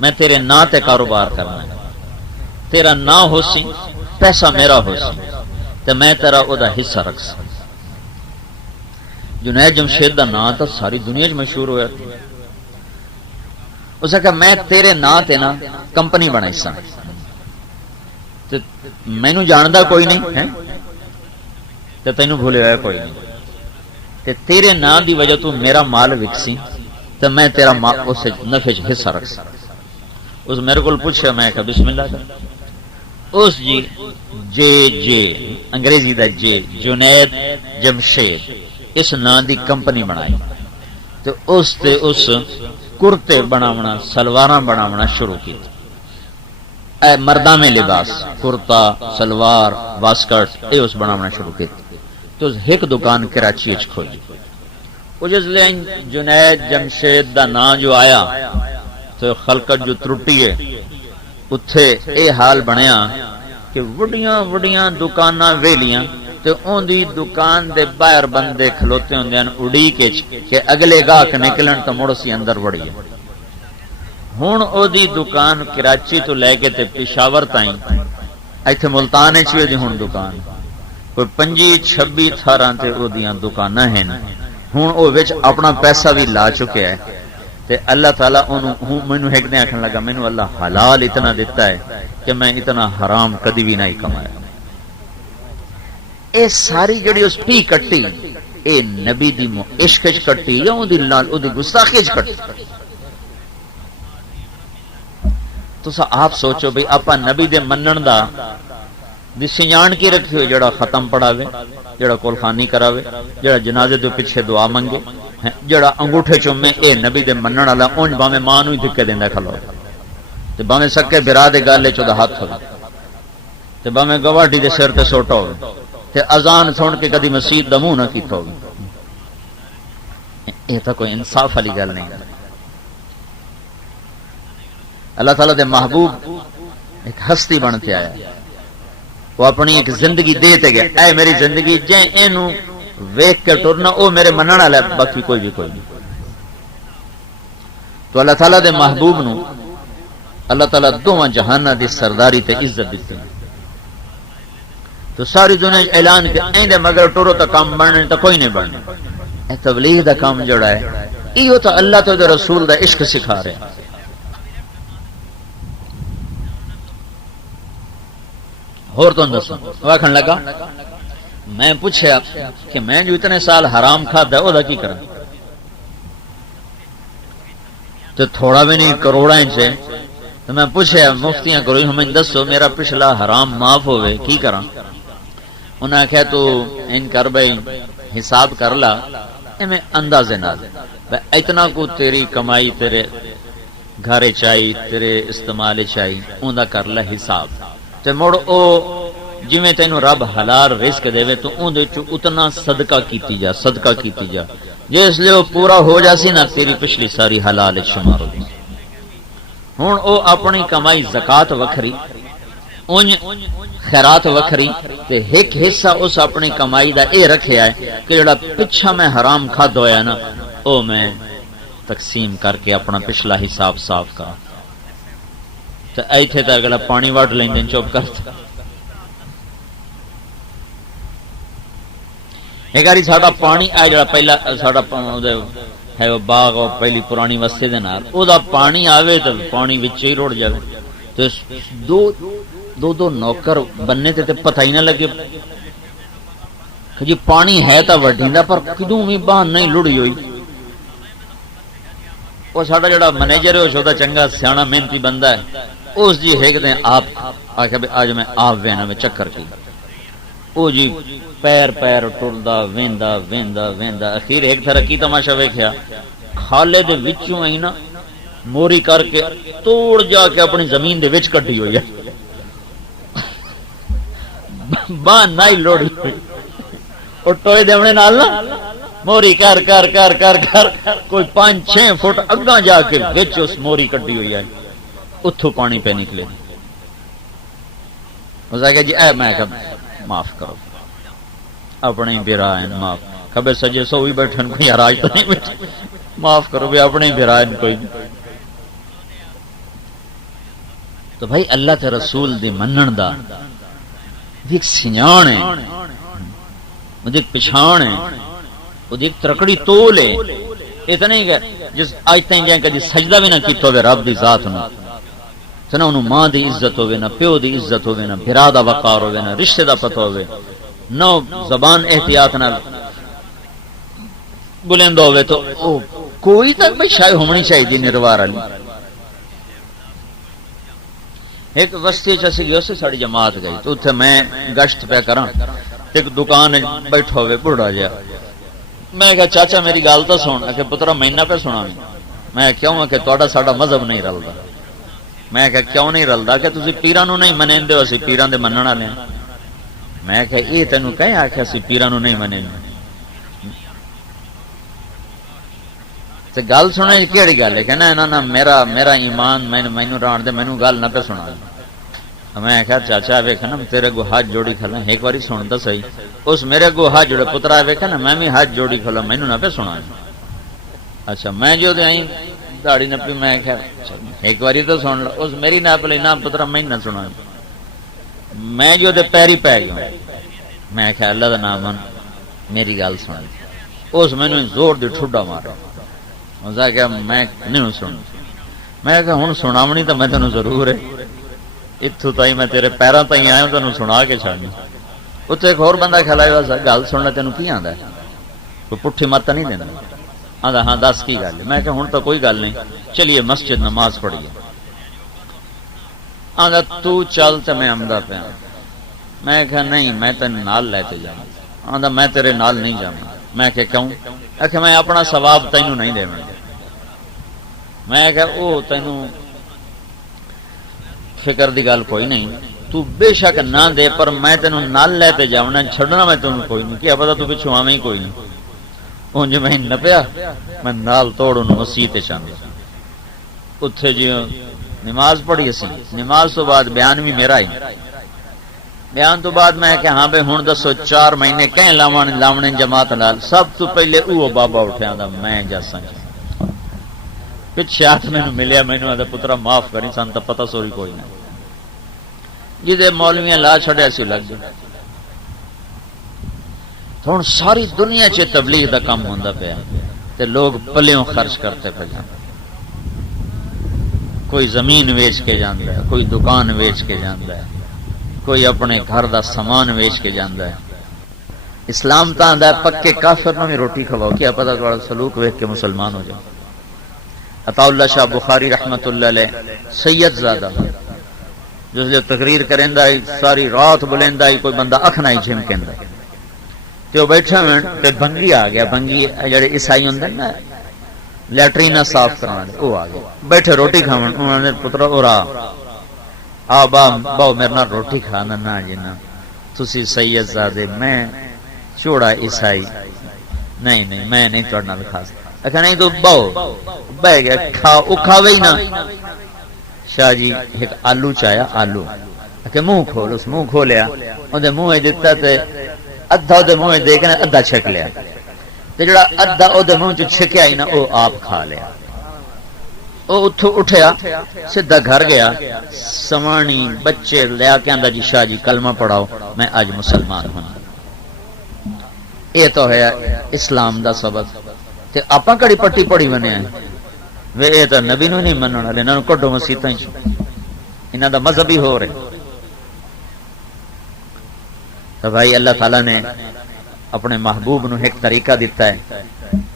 میں تیرے نام تے کاروبار کرنا ہے، تیرا نام ہو سی پیسہ میرا ہو سی تے میں تیرا او دا حصہ رکھ سی۔ جنید جمشید دا نام تو ساری دنیا چ مشہور ہوا، اس کہ میں تیرے نام تے نا کمپنی بنائی سا، مینوں جاندا کوئی نہیں ہے تے تینوں بھولے ہوا کوئی نہیں، تے تیرے نام دی وجہ تو میرا مال وکسی تے میں تیرا اس نفع حصہ رکھ سا۔ اس میرے کو پوچھا، میں کہ بسم اللہ کر، اس جے انگریزی دا جے جنید جمشید اس نام دی کمپنی بنائی، تو اس تے اس کرتے بناونا سلواراں بناونا شروع کی، اے مرداں میں لباس کرتا سلوار واسکٹ اے اس بناونا شروع کی، تو ایک دکان کراچی وچ کھولی، وہ جس لئے جنید جمشید دا نام جو آیا تو خلقت جو ترٹی ہے اتھے اے حال بنیا کہ وڈیاں وڈیاں دکاناں ویلیاں تے اون دی دکان دے باہر بندے کھلوتے ہوندے ہیں اڑی کے کہ اگلے گاہک نکلن تو مڑ سی اندر وڑیے۔ ہن او دی دکان کراچی تو لے کے تے پشاور تائیں ایتھے ملتان وچ دی ہن دکان کوئی 25-26 تھاراں تے او دیاں دکاناں ہیں، ہن او وچ اپنا پیسہ بھی لا چکے ہے تے اللہ تعالیٰ انہوں مینوں ایک دن آکھن لگا مینوں اللہ حلال اتنا دیتا ہے کہ میں اتنا حرام کدی بھی نہیں کمایا۔ اے ساری جڑی اس پی کٹی اے نبی دی عشق وچ کٹی یا اون دی نال او دی گستاخی وچ کٹی؟ تساں آپ سوچو بھئی آپا نبی دے منن دا دی سنجان کی رکھی ہوئی، جڑا ختم پڑھاوے، جڑا کول خانی کراوے، جڑا جنازے دے پیچھے دعا منگے، جڑا انگوٹھے چومے، اے نبی دے منن والا اونج باویں ماں نوں ہی دھکے دیندا کھلو تے باویں سکے برا دے گالے چ دا ہاتھ ہوے تے باویں گواٹی دے سر تے سوٹا ہوے تے اذان سن کے کدی مسجد دا منہ نہ کیتا ہوے۔ اے تا کوئی انصاف والی گل نہیں۔ اللہ تعالیٰ دے محبوب ایک ہستی بن کے آیا، وہ اپنی ایک زندگی دے تے گیا، اے میری زندگی جے اینو ویکھ کے ٹرنا او میرے منن والا، باقی کوئی بھی کوئی نہیں۔ تو اللہ تعالیٰ دے محبوب نو اللہ تعالیٰ دوواں جہاناں دی سرداری تے عزت دتی، تو ساری دنیا اعلان کہ ایندے مگر ٹرو تا کام بننے تا کوئی نہیں بننے۔ اے تبلیغ دا کام جڑا ہے ایو تو اللہ تو دے رسول دا عشق سکھا رہے ہیں۔ اور تو دسو آکھن لگا میں پوچھا کہ میں جو اتنے سال حرام کھادا او دا کی کرا؟ تو تھوڑا بھی نہیں کروڑاں سے، تو میں پوچھا مفتیاں کرو ہمیں دسو میرا پچھلا حرام معاف ہوئے کی کراں؟ انہاں آخیا تو ان کر بھائی حساب کر لا میں اندازے نال اتنا کو تیری کمائی تیرے گھر چائی تیرے استعمال چائی اون دا کر لا حساب تے مڑ او جویں تینوں رب حلال رزق دے تو اون دے چ اتنا صدقہ کیتی جا، صدقہ کیتی جا، جس لئے وہ پورا ہو جاسی نا تیری پچھلی ساری حلال شمار ہو جاسی۔ ہن او اپنی کمائی زکات وکھری اون خیرات وکھری تے ایک حصہ اس اپنی کمائی دا اے رکھیا ہے کہ جڑا پچھا میں حرام کھاد ہویا نا او میں تقسیم کر کے اپنا پچھلا حساب صاف کرا۔ تے ایتھے تے اگلا پانی وٹ لیندے چپ کرتا۔ ایک باری ساڈا پانی آ جڑا پہلا ساڈا ہے وہ باغ اور پہلی پرانی وستے دے نال او دا پانی آوے تے پانی وچ ہی رڑ جاوے تے دو نوکر بننے تے پتہ ہی نہ لگے جی پانی ہے تو وڈیندا پر کدوں بھی باہر نہیں لڑی ہوئی. وہ ساڈا جڑا منیجر ہے اس دا چنگا سیاح محنتی بندہ ہے اس جی ایک دن آپ آخیا بھی اج میں آپ وینا میں چکر کی وہ جی پیر پیر ٹردا ویندا ویندا ویندا اخیر ایک ترقی تماشا ویکھیا کھالے دے وچوں ہی نا موری کر کے توڑ جا کے اپنی زمین دے وچ کڈی ہوئی ہے باں نہیں لوڑی اور ٹوئے دیونے نال نا موری کر کر کر کر کر کوئی 5-6 فٹ اگاں جا کے وچ اس موری کڈی ہوئی ہے اتھوں پانی پہ نکلے. اس آگے جی اے میں کہ معاف کرو اپنے برا ہیں معاف کبے سجے سو بھی بیٹھن کوئی حراج تو نہیں بیٹھے معاف کرو بھی اپنے برا ہیں کوئی. تو بھائی اللہ تے رسول دی منن دا ایک سنجان ہے ایک پچھان ہے ایک ترکڑی تول ہے. اتنا ہی کہ جس آج تین جائیں کدی سجدہ بھی نہ کیتا ہوئے رب دی ذات نہ سنا انہوں ماں دی عزت ہوئے نہ پیو دی عزت ہوئے نہ بھرا دا وقار ہوئے نہ رشتے دا پتہ ہوئے نہ زبان احتیاط نہ بلند ہوئے تو کوئی تک بھائی شاید ہونی چاہیے جی نروار علی. ایک وسطی چسی گئی اسے ساڑی جماعت گئی تو اتھے میں گشت پہ کراں ایک دکان بیٹھا ہوئے بڑھا جا میں کہا چاچا میری گال تو سن کہ پترا مہینہ پہ سنا میں کیوں کہ تہاڈا ساڈا مذہب نہیں رلدا. میں کہا کیوں نہیں رلدا کہ تسی پیراں نو نہیں منیندے اسی پیراں دے منن والے ہاں. میں کہا یہ تینوں کہیں آکھیا اسی پیراں نو نہیں منیندے تے گل سنے کیڑی گل ہے کہ نہ میرا ایمان مینوں ران دے مینوں گل نہ پہ سنا. میں کہا چاچا ویکھ نا تیرے کو ہاتھ جوڑی کھلا ایک باری سن تے صحیح اس میرے کو ہاتھ جوڑے پترا ویکھ نا میں بھی ہاتھ جوڑی کھلا مینوں نہ پہ سنا. اچھا میں جو تے آئی داڑھی نپی میں کہا ایک باری تو سن اس میری ناپ لئی نہ پترا میں نہ سنا. میں جو تے پیری پے گیا میں کہا اللہ دا نام من میری گل سن اس مینوں زور دی ٹھڈا مارا مزا کہ میں نہیں سن. میں کہا ہن سناونی تو میں تینوں ضرور ہے اتوں تھی میں تیرے پیروں تھی آیا تینوں سنا کے چڑھنی. اتنے ایک اور بندہ کھلایا گل سننا تینوں کی آتا ہے کوئی پٹھی مت نہیں دینا آتا ہاں دس کی گل ہے. میں کہ ہوں تو کوئی گل نہیں چلیے مسجد نماز پڑھیے. آتا تو چل تو میں آمدہ پیا. میں کہا نہیں میں تین نال لے کے جاؤں. آتا میں تیرے نال نہیں جاؤں. میں کہ کیوں کہ میں اپنا ثواب تینوں نہیں دے. میں کہ او تینوں فکر دی گل کوئی نہیں تو بے شک نہ دے پر میں تینوں نال لے تے جاونا چھڑنا میں تینوں کوئی نہیں کیا پتا تو پچھوں آویں ہی کوئی نہیں. اونج میں نپیا میں نال توڑ انہوں مسیح تے چاندیا اتھے جی نماز پڑھی اسی. نماز تو بعد بیان بھی میرا ہی بیان تو بعد میں کہ ہاں بے ہن دسو 4 مہینے کہیں لاونے جماعت نال سب تو پہلے او بابا اٹھیا دا میں جاساں پچھے ہاتھ میں ملیا مینوں آتا پترا معاف کری سان تو پتہ سوری کوئی نہیں جدے مولویاں لا چھڑیا سی لگ گئے. ہن ساری دنیا چ تبلیغ دا کام ہوندا پیا تے لوگ پلیوں خرچ کرتے پے جان. کوئی زمین ویچ کے جاندا ہے کوئی دکان ویچ کے جاندا ہے کوئی اپنے گھر دا سامان ویچ کے جاندا ہے. اسلام تا آندا ہے پکے کافر نوں بھی روٹی کھواؤ کیا پتہ تہاڈا سلوک ویکھ کے مسلمان ہو جاؤ. عطا اللہ شاہ بخاری رحمت اللہ علیہ سید زادہ جس لئے تقریر کریندا ہے ساری رات بلیندا ہے کوئی بندہ اکھ نہیں جھمکیندا تے او بیٹھا میں تے بھنگی آ گیا. بھنگی جڑے عیسائی ہوندے نا لیٹرین صاف کرنا او آ گیا بیٹھے روٹی کھاون انہوں نے پتر اورا آ باؤ میرے نال روٹی کھانا نہ جنا تسی سید زادے میں چوڑا عیسائی نہیں میں نہیں تہاڈے نال کھا سکتا. اچھا نہیں تو باؤ بہ گیا کھاوے ہی نہ. شاہ جی ایک آلو چایا آلو کہ منہ کھول اس منہ کھولیا اندر منہ دتا تے ادھا دے منہ دے کے ادھا چھک لیا تے جڑا ادھا او دے منہ چ چھکیا ہی نہ او آپ کھا لیا. او اتھوں اٹھیا سیدھا گھر گیا سوانی بچے لیا کے آندا جی شاہ جی کلمہ پڑھاؤ میں اج مسلمان ہوں. یہ تو ہے اسلام دا سبق تے آپاں کڑی پٹی پڑی بنے ہیں وے اے تے نبی نو نہیں منن والے انہاں نوں کڈو مسیتاں وچ انہاں دا مذہب ہی ہو رہے. تو بھائی اللہ تعالیٰ نے اپنے محبوب نو ایک طریقہ دیتا ہے،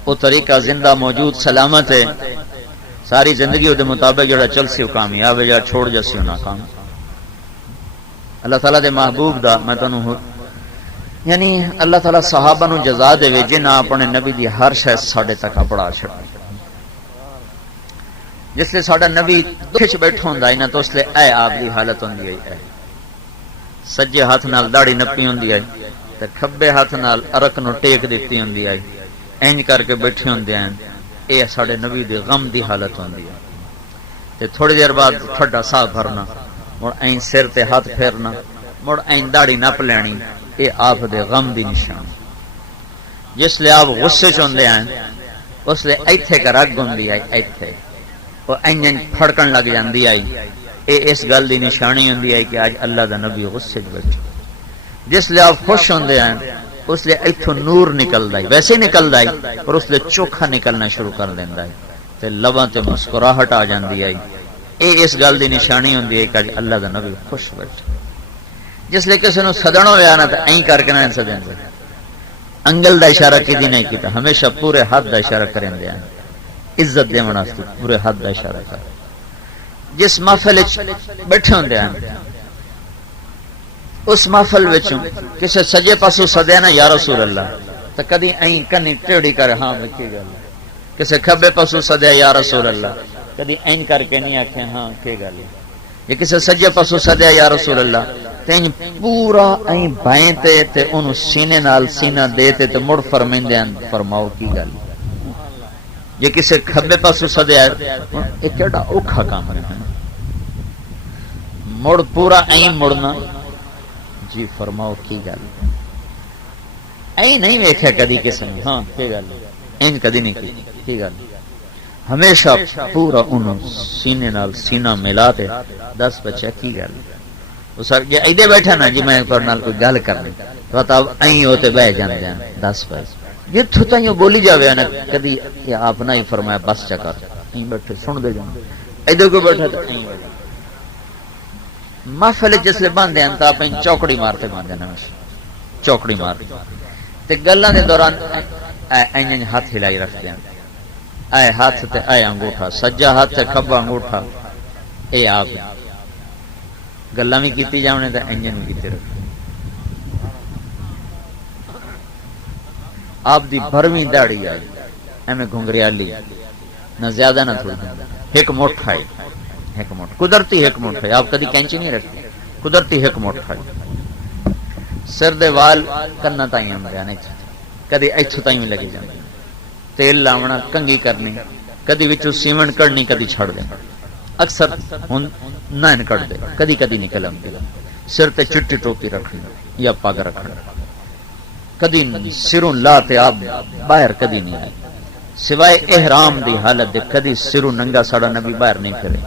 وہ طریقہ زندہ موجود سلامت ہے، ساری زندگی وہ مطابق جڑا چل سی وہ کامیاب ہے، جڑا چھوڑ جاسی وہ ناکام۔ اللہ تعالیٰ دے محبوب دا میں تانوں یعنی اللہ تعالیٰ صحابہ نو جزا دے جنہاں اپنے نبی دی ہر شے ساڈے تک پڑھا چھڑی۔ جس لئے ساڈا نبی دکھ بیٹھا ہوندا ہے نا تو اس لئے اے آپ دی حالت ہوندی ہے، سجے ہاتھ نال داڑھی نپی ہوندی ہے تے کھبے ہاتھ نال عرق نو ٹیک دتی ہوندی ہے، اینج کر کے بیٹھے ہوندے ہیں، اے ساڈے نبی دے غم دی حالت ہوندی ہے۔ تے تھوڑی دیر بعد ٹھڈا ساہ بھرنا، مڑ این سر تے ہاتھ پھیرنا، مڑ این داڑھی نپ لینی، اے آپ دے غم دی نشان۔ جس لئے آپ غصے چ ہوندے ہیں اس لئے ایتھے کا رگ ہوندی ہے، ایتھے وہ این پھڑکن لگ جاندی ہے، اے اس گل دی نشانی ہوندی ہے کہ آج اللہ دا نبی غصے چ بیٹھے۔ جس لئے آپ خوش ہوندے ہیں اس لئے ایتھوں نور نکلدا ہے، ویسے نکلدا ہے پر اس لئے چوکھا نکلنا شروع کر دیندا ہے تے لباں تے مسکراہٹ آ جاندی ہے، اے اس گل دی نشانی ہوندی ہے کہ آج اللہ دا نبی خوش بیٹھے۔ جس لئے کسی نو سدن ہویا نا تے این کر کے نہ سدن، انگل دا اشارہ کدی نہیں کیتا، ہمیشہ پورے ہاتھ دا اشارہ کرندے ہیں، عزت دے واسطے پورے ہاتھ دا اشارہ کر۔ جس محفل وچ بیٹھے ہوندے ہیں اس محفل وچوں کسے سجے پاسو سدیا نا یا رسول اللہ تے کدی این کنی ٹیڑھی کر ہاں کی گل، کسے کھبے پاسو سدیا یا رسول اللہ کدی این کر کے نہیں آکھے ہاں کی گل، یہ کسے سجے پاسو سدیا یا رسول اللہ تے پورا این بائیں تے اونوں سینے نال سینہ دے تے مڑ فرمیندے ہیں فرماؤ کی گل۔ یہ کسے کھبے پاسو سدیا اے کیڑا اوکھا کام ہے، مڑ پورا این مڑنا، جی فرماؤ کی گل، این نہیں ویکھیا کدی کسی نے ہاں کی گل، این کدی نہیں کی گل، ہمیشہ پورا انہوں سینے نال سینہ ملا تے دس بچہ کی گل۔ سر جی ایدے بیٹھا نا جی میں پر نال کوئی گل کرنی تو اب این ہوتے بہ جاندے ہیں 10 بج یہ تھوتا یوں بولی جاوے نا کدی یا آپ نہ ہی فرمایا بس چکر این بیٹھے سن دے جاؤں ایدے کو بیٹھا تو این بیٹھا محفل جس لئے باندھے ہیں تا اپنی چوکڑی مارتے باندھے نا چوکڑی مارتے تے گلہ نے دوران این ہاتھ ہلائی رکھتے ہیں، اے ہاتھ تے اے انگوٹھا، سجا ہاتھ تے کھبا انگوٹھا، اے آپ گلاں بھی کیتی جاونے تے انجن بھی کیتے رکھے۔ آپ دی بھرویں داڑھی آئی ایویں گھنگریالی نہ زیادہ نہ تھوڑی، ایک مٹھ آئی، ایک مٹھ قدرتی ایک مٹھ ہے، آپ کدی کینچی نہیں رکھتے، قدرتی ایک مٹھ آئی، سر دے وال کنا تائیں آندے نہیں کدی ایتھوں تائیں بھی لگی جاندے، تیل لاونا کنگھی کرنی، کدی وچوں سیمنٹ کڑنی کدی چھڑ دینا، اکثر ہن نہ کٹ دے کدی کدی نکل آندی، سر تے چٹی ٹوپی رکھنی یا پگ رکھنا، کدی سروں لا تے آپ باہر کدی نہیں آئے سوائے احرام دی حالت دے، کدی سروں ننگا ساڑا نبی باہر نہیں پھرے،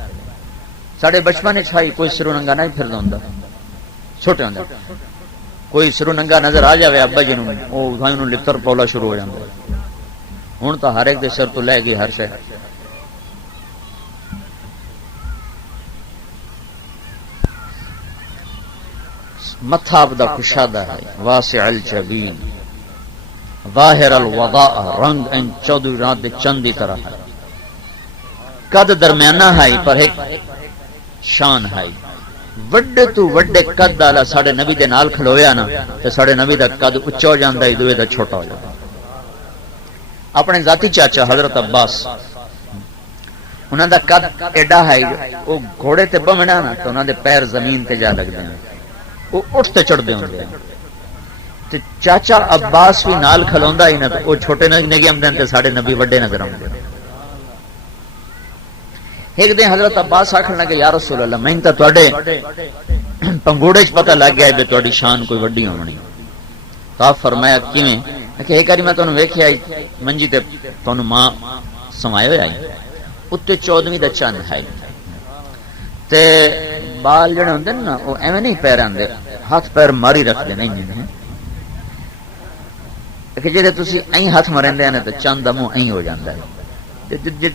ساڑے بچپن چھائی کوئی سروں ننگا نہیں پھر دوندا، چھوٹے ہوندے کوئی سروں ننگا نظر آ جاوے ابا جی نوں او انہوں لتر پولا شروع ہو جاندا، ہن تو ہر ایک دے سر تو لے گئی ہر شے۔ متھاب دا کشادہ ہے، واسع الجبین، ظاہر الوضاء، رنگ ان 14 رات دے چند دی طرح ہے، قد درمیانہ ہے پر ایک شان ہے، وڈے تو وڈے قد والا ساڈے نبی دے نال کھلویا نا تے ساڈے نبی دا قد اونچا ہو جاندا ہے، دوے دا چھوٹا ہو جاندا۔ اپنے ذاتی چاچا حضرت عباس انہاں دا قد ایڈا ہے، وہ گھوڑے تے بمنا نا تو انہاں دے پیر زمین تے جا لگدے ہیں، وہ اٹھتے چڑھتے ہوندے ہیں، تے چاچا عباس بھی نال کھلوندا ہی نا تے وہ چھوٹے نہیں آمدے تے ساڈے نبی وڈے نظر آندے۔ ایک دن حضرت عباس آکھن لگے یا رسول اللہ میں تے تواڈے پنگوڑے چ پتہ لگ گیا ہے کہ تواڈی شان کوئی وڈی ہونی، تو آپ فرمایا کیویں کہ ایک بار میں تانوں ویکھیا منجی تے تانوں ماں سمائے ہوئے آئی اتنے 14ویں دا چند ہے تے بال جڑے ہوندے نا وہ ایویں نہیں پیراں دے ہاتھ پیر ماری رکھدے نہیں ہیں کہ جے تسی این ہاتھ مرندے ہیں تے چند دا منہ این ہو جاندا ہے،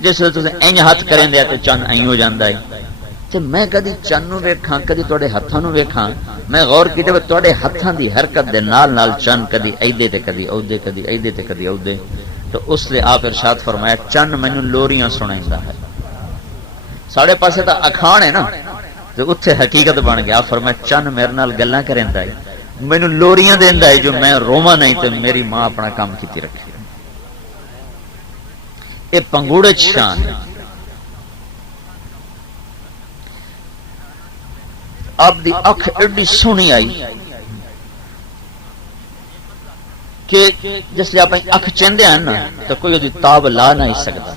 جس ویلے تسی این ہاتھ کریندے تے چند این ہو جاندا ہے، تے میں کدی چند نو ویکھاں کدی تواڈے ہتھاں نو ویکھاں میں غور کیتے وہ تواڈے ہتھاں دی حرکت دے نال نال چن کدی ایدے تے کدی اودے کدی ایدے تے کدی اودے تو اس لیے آپ ارشاد فرمایا چن مینوں لوریاں سنائندا ہے ساڑے پاسے تا اکھان ہے نا تے اوتھے حقیقت بن گیا فرمایا چن میرے نال گلاں کریندا ہے مینوں لوریاں دیندا ہے جو میں روواں نہیں تے میری ماں اپنا کام کیتی رکھے اے پنگوڑے شان ہے آپ دی اکھ ایڈی سونی آئی کہ جس لئے آپ اکھ چندے ہیں نا تو کوئی دی تاب لا نہیں سکتا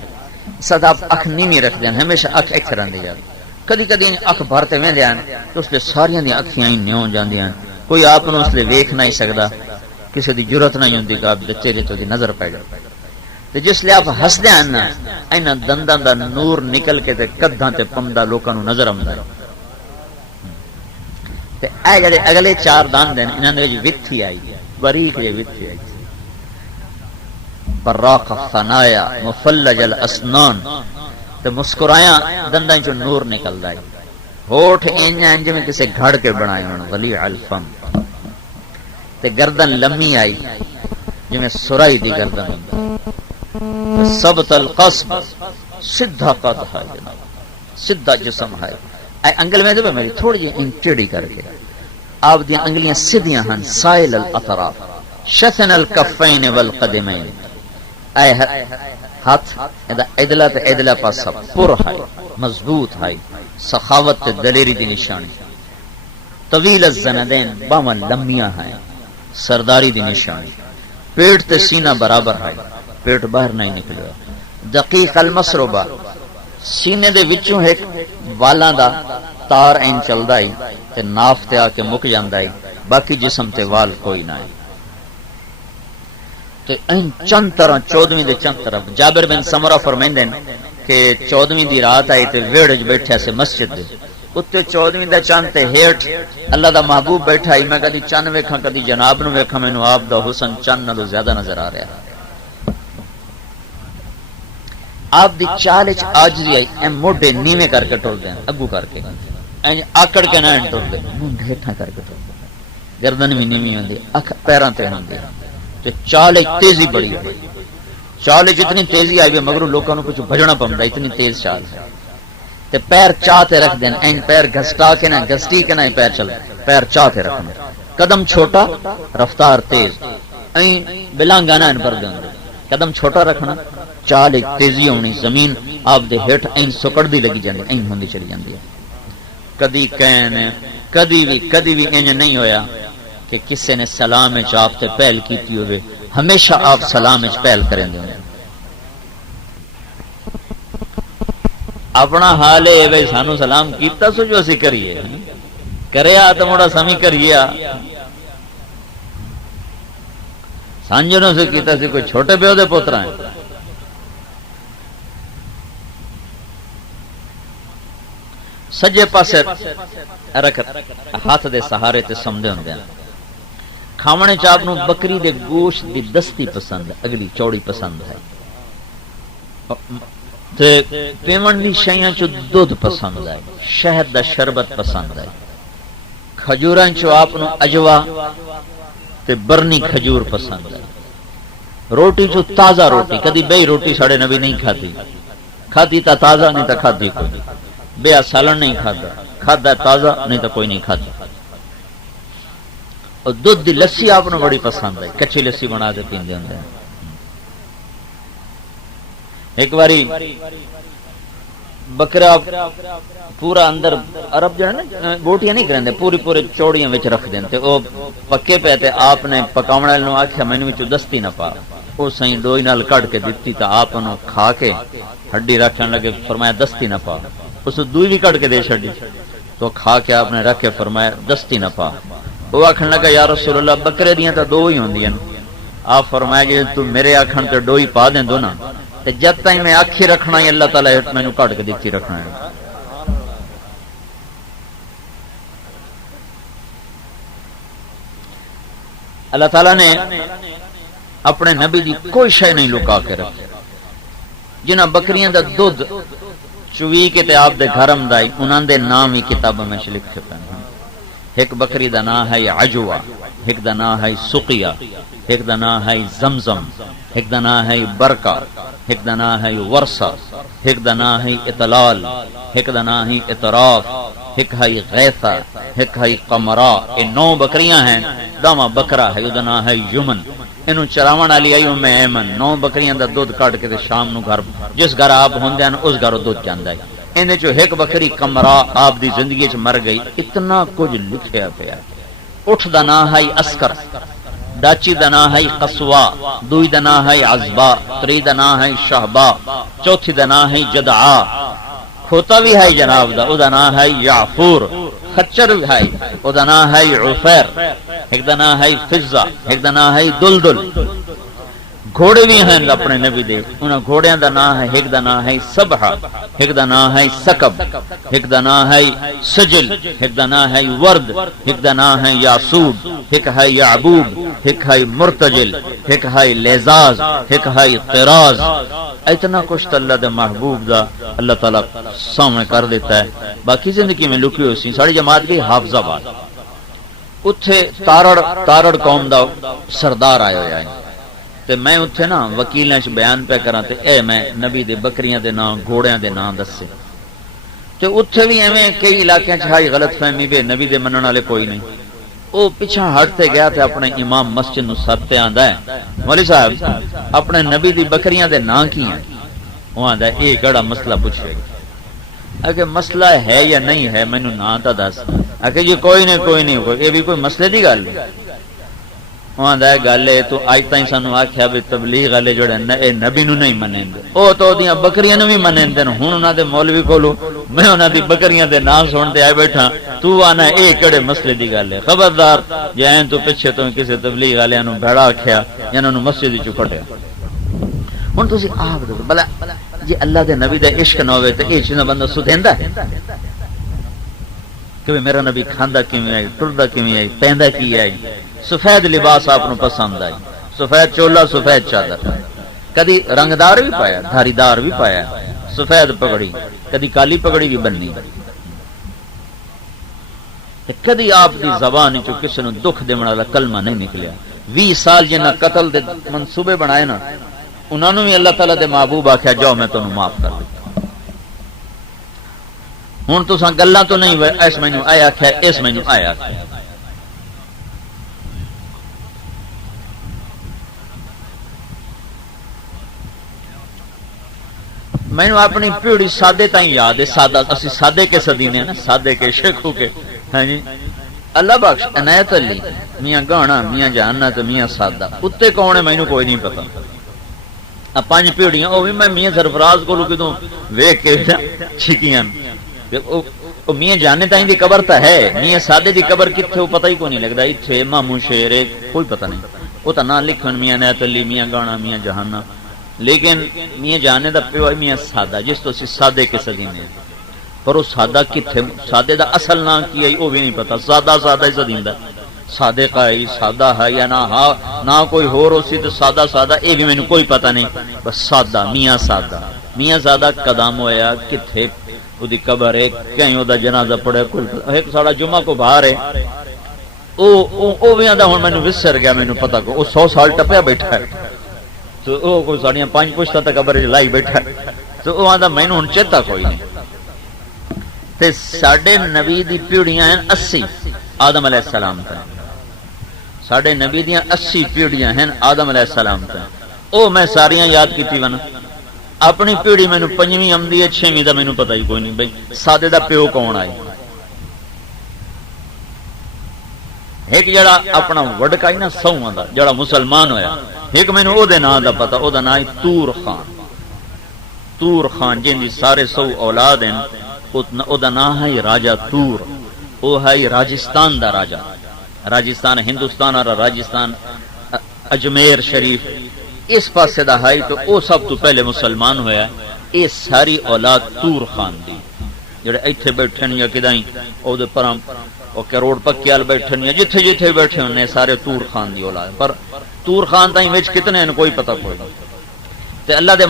ساتھ آپ اکھ نہیں رکھ دیں ہمیشہ اکھ ایک رہن دیا کدی کدی اکھ بھرتے میں دیا تو اس لئے ساریاں دی اکھیاں ہی نیوں جان دیا کوئی آپ نے اس لئے ویکھ نہیں سکتا کسی دی جرت نہیں ہوندی کہ آپ دے چہرے تو دی نظر پائے گا تو جس لئے آپ ہس دیں نا اینا دندان دا نور نکل کے تے کدھاں تے پمدہ لوکاں نو نظر آمدا ہے تے اے جڑے اگلے 4 دان دن انہاں دے وچ وتھی آئی باریک جے وتھی آئی براق الثنایا مفلج الاسنان تے مسکرایا دنداں چوں نور نکلدا ہے ہوٹھ انج میں کسے گھڑ کے بنائے ہون ضلیع الفم تے گردن لمبی آئی جویں سرائی دی گردن ہوندا ثبت القصب سیدھا قد ہے سیدھا جسم ہے اے انگل میں دے میری تھوڑی جی انٹیڑی کر کے آپ دی انگلیاں سیدھیاں ہن سائل الاطراف شثن الکفین والقدمین اے ہاتھ ادلا تے ادلا پاسا پر ہے مضبوط ہے سخاوت تے دلیری دی نشانی طویل الزندین باواں لمبیاں ہیں سرداری دی نشانی پیٹ تے سینہ برابر ہے پیٹ باہر نہیں نکلیا دقیق المسربہ سینے دے وچوں ایک والاں دا تار این چلدا ہے تے ناف تے آ کے مک جاندا ہے باقی جسم تے وال کوئی نہ ہے تے این چند طرح 14ویں دے چند طرف جابر بن سمرہ فرمائندے ہیں کہ 14ویں دی رات آئی تے ویڑ وچ بیٹھا سے مسجد دے اتے 14ویں دا چند تے ہیٹ اللہ دا محبوب بیٹھا ہے میں کدی چند ویکھاں کدی جناب نو ویکھاں مینوں آپ دا حسن چند نالوں زیادہ نظر آ رہا ہے آپ دی چال وچ عاجزی آئی اے موڈے نیویں کر کے ٹر دے اگو کر کے این آکڑ کے نہ ٹر دے منہ ہیٹھاں کر کے ٹر دے گردن بھی نیویں ہوندی اکھ پیراں تے ہوندی تے چال وچ تیزی بڑی ہے چال وچ اتنی تیزی آئی ہے مگر لوکاں نو کچھ بھجنا پوندا اتنی تیز چال ہے تے پیر چاہ تے رکھ دین این پیر گھسٹا کے نہ گھسٹی کے نہ پیر چل پیر چاہ تے رکھنا قدم چھوٹا رفتار تیز این بلانگا نہ پر دے قدم چھوٹا رکھنا چال تیزی ہونی زمین آپ دے ہیٹھ این سکڑ دی لگی جاندی این ہوندی چلی جاندی ہے کدی کہنے کدی بھی انج نہیں ہویا کہ کسے نے سلام وچ آپ تے پہل کیتی ہوئے ہمیشہ آپ سلام وچ پہل کریں دے اپنا حال ہے بھائی سانو سلام کیتا سو جو اسی کریے کریا تو موڑا سمی کریے سانجنوں سے کیتا سی کوئی چھوٹے پیو دے پوترا ہیں سجے پاسے رکھ ہاتھ دے سہارے تے سمدے ہوندے ہیں کھاونے چ آپ نو بکری دے گوشت دی دستی پسند ہے اگلی چوڑی پسند ہے تے پیمن دی شیاں چ دودھ پسند ہے شہد دا شربت پسند ہے کھجوراں چ آپ نو اجوا تے برنی کھجور پسند ہے روٹی چ تازہ روٹی کدی بے روٹی ساڑے نبی نہیں کھاتی تا تازہ نہیں تا کھاتی کوئی بے سالن نہیں کھادا تازہ نہیں تو کوئی نہیں کھاتا اور دودھ دی لسی آپ نے بڑی پسند ہے کچی لسی بنا کے پیندے ہوندے ہیں ایک باری بکرا پورا اندر عرب جو ہے نا بوٹیاں نہیں کرندے پورے چوڑیاں وچ رکھ دین تے او پکے پے تے آپ نے پکاون والے نو آکھیا مینوں وچ دستی نہ پا او سائیں ڈوئی نال کڈ کے دتی تا آپ نو کھا کے ہڈی رکھن لگے فرمایا دستی نہ پا اس دوئی بھی کٹ کے دے چھڈی تو کھا کے آپ نے رکھ کے فرمایا دستی نہ پا وہ آکھن لگا یا رسول اللہ بکرے دیاں تو دو ہی ہوندیاں آپ فرمایا جی تو میرے آکھن تے ڈوئی پا دیں دو نا تے جب تائیں میں آکھی رکھنا ہے اللہ تعالی مینوں کٹ کے دتی رکھنا ہے اللہ تعالی نے اپنے نبی دی کوئی شے نہیں لکا کے رکھی جنہ بکریاں دا دودھ چوی کے تے آپ دے گھرم دائی انہاں دے نام ہی کتابوں میں لکھے پے ہیں ایک بکری دا نام ہے عجوا، ایک دا نام ہے سقیا، ایک دا نام ہے زمزم، ایک دا نام ہے برکا، ایک دا نام ہے ورسا، ایک دا نام ہے اطلال، ایک دا نام ہے اطراف، ایک ہے غیثا، ایک ہے قمرا۔ یہ 9 بکریاں ہیں، داواں بکرا ہے دا نام ہے یمن، اینو چراون والی آئی ام ایمن۔ 9 بکریاں دا دودھ کٹ کے شام نو گھر جس گھر آپ ہوندے ہیں اس گھر دودھ جاندا ہے۔ انہاں چوں ایک بکری قمرا آپ دی زندگی وچ مر گئی۔ اتنا کچھ لکھیا پیا۔ اٹھ دا نام ہے اسکر، ڈاچی دا نام ہے قصوا، دوئی دا نام ہے عزبا، تری دا نام ہے شہبا، چوتھی دا نام ہے جدعا۔ کھوتا بھی ہے جناب دا، او دا نام ہے یعفور۔ خچر بھی ہے، او دا نام ہے عفیر، ایک دا نام ہے فضہ، ایک دا نام ہے دلدل۔ گھوڑے بھی ہیں اپنے نبی دے، انہاں گھوڑیاں دا نام ہے، ایک دا نام ہے سبحہ، ایک دا نام ہے سکب، ایک دا نام ہے سجل، ایک دا نام ہے ورد، ایک دا نام ہے یاسوب، ایک ہے یعبوب، ایک ہے مرتجل، ایک ہے لیزاز، ایک ہے قراز۔ اتنا کچھ تو اللہ دے محبوب دا اللہ تعالیٰ سامنے کر دیتا ہے۔ باقی زندگی میں لکی ہوئی سی۔ ساری جماعت گئی حافظ آباد، اتھے تارڑ قوم دا سردار آیا ہوا ہے، تے میں اتھے نا وکیلاں چ بیان پہ کراں تے اے میں نبی دے بکریاں دے نام گھوڑیاں دے نام دسے تے اتھے بھی ایویں کئی علاقے چ ہائی غلط فہمی بے نبی دے منن والے کوئی نہیں۔ او پیچھے ہٹتے گیا تے اپنے امام مسجد نو ساتھ آندا ہے، مولوی صاحب اپنے نبی دی بکریاں دے نام کی ہیں؟ وہ آندا ہے اے کیڑا مسئلہ پوچھے اگر مسئلہ ہے یا نہیں ہے مینوں نام تا دس۔ اگر یہ کوئی نہیں یہ بھی کوئی مسئلے دی گل وہاں دا گل ہے تو اج تائیں سانو آکھیا بھی تبلیغ والے جڑے اے نبی نو نہیں منیندے، او تو دیاں بکریاں نو بھی منیندے۔ ہن انہاں دے مولوی کولو میں انہاں دی بکریاں دے نام سن تے آئے بیٹھا، تو آنا اے کڑے مسئلے دی گل ہے؟ خبردار جے این تو پیچھے تو کسے تبلیغ والےاں نو بھڑا آکھیا یا انہاں نو مسجد وچوں کڈیا۔ ہن تسی آپ دسو بلا جے اللہ دے نبی دا عشق نہ ہوے تے اے چیزاں بندہ سدھیندا ہے کہ میرا نبی کھاندا کیویں ہے، ٹردا کیویں ہے، پیندا کی ہے؟ سفید لباس آپ کو پسند آئی، سفید چولا، سفید چادر، کدی رنگدار بھی پایا، دھاری دار بھی پایا، سفید پگڑی، کدی کالی پگڑی بھی بننی۔ کدی آپ دی زبان چو کسی نو دکھ دے والا کلمہ نہیں نکلیا۔ 20 سال جنہ قتل دے منصوبے بنائے نا، انہوں نے بھی اللہ تعالیٰ دے محبوب آکھیا جاؤ میں تمہیں معاف کر دیتا ہوں۔ تو گلاں تو نہیں اس مینوں آیا آکھیا، اس مینوں آیا آکھیا۔ میں اپنی پیڑی سادے تائیں یاد ہے، سادہ اسی سادے کے صدینے نا، سادے کے شیخو کے، ہاں جی اللہ بخش عنایت علی میاں گانا، میاں جاننا تو میاں سادہ، اتنے کون ہے مینوں کوئی نہیں پتا۔ 5 پیڑیاں وہ بھی میں میاں سرفراز کو کدوں ویکھ کے چھکیاں، وہ میاں جاننے تائیں دی قبر تا ہے، میاں سادے دی قبر کتھے وہ پتہ ہی کوئی نہیں لگدا، ایتھے ماموں شیر کوئی پتہ نہیں، وہ تا نہ لکھن میاں عنایت علی، میاں گانا، میاں جہانا، لیکن میاں جانے دا پیو ہے میاں سادہ، جس تو اسی سادے کے صدینے ہیں، پر وہ سادہ کتھے، سادے دا اصل نام کی ہے وہ بھی نہیں پتا، سادہ ہی صدیندہ، صادق ہے سادہ ہے یا نہ کوئی ہور اسی تو سادہ یہ بھی مینوں کوئی پتہ نہیں، بس سادہ میاں سادہ قدم ہویا کتھے، اودی قبر ہے کہیں او دا جنازہ پڑھیا کوئی، ایک ساڑا جمعہ کو باہر ہے، او بھی آندا ہن مینوں وسر گیا، مینوں پتہ کو او 100 سال ٹپیا بیٹھا ہے، تو او کوئی ساڑیاں 5 پشتاں تک قبر لائی بیٹھا، تو او آندا مینوں ہن چیتا کوئی نہیں۔ تے ساڈے نبی دی پیڑیاں ہیں 80 آدم علیہ السلام تک، ساڈے نبی دیاں 80 پیڑیاں ہیں آدم علیہ السلام تک، او میں ساریاں یاد کیتی ون، اپنی پیڑی مینوں 5ویں آمدی ہے 6ویں دا مینوں پتہ ہی کوئی نہیں بھئی سادے دا پیو کون آئی۔ ایک جڑا اپنا وڈکا ہی نا 100 دا جڑا مسلمان ہویا، ایک مینوں او دے نام دا پتہ، او دا نام تور خان جن دی سارے 100 اولاد ہیں، او دا نام ہے راجہ تور، او ہے راجستان دا راجہ، راجستان ہندوستان اور راجستان اجمیر شریف اس پاسے دا ہے، تو او سب تو پہلے مسلمان ہویا، اے ساری اولاد تور خان دی جڑے ایتھے بیٹھے یا کدائیں او دے پرام او کروڑ پکیال بیٹھے یا جتھے جتھے بیٹھے ہونے سارے تور خان دی اولاد، پر تور خان تائیں وچ کتنے ہیں کوئی پتہ کوئی نہیں۔ تے اللہ دے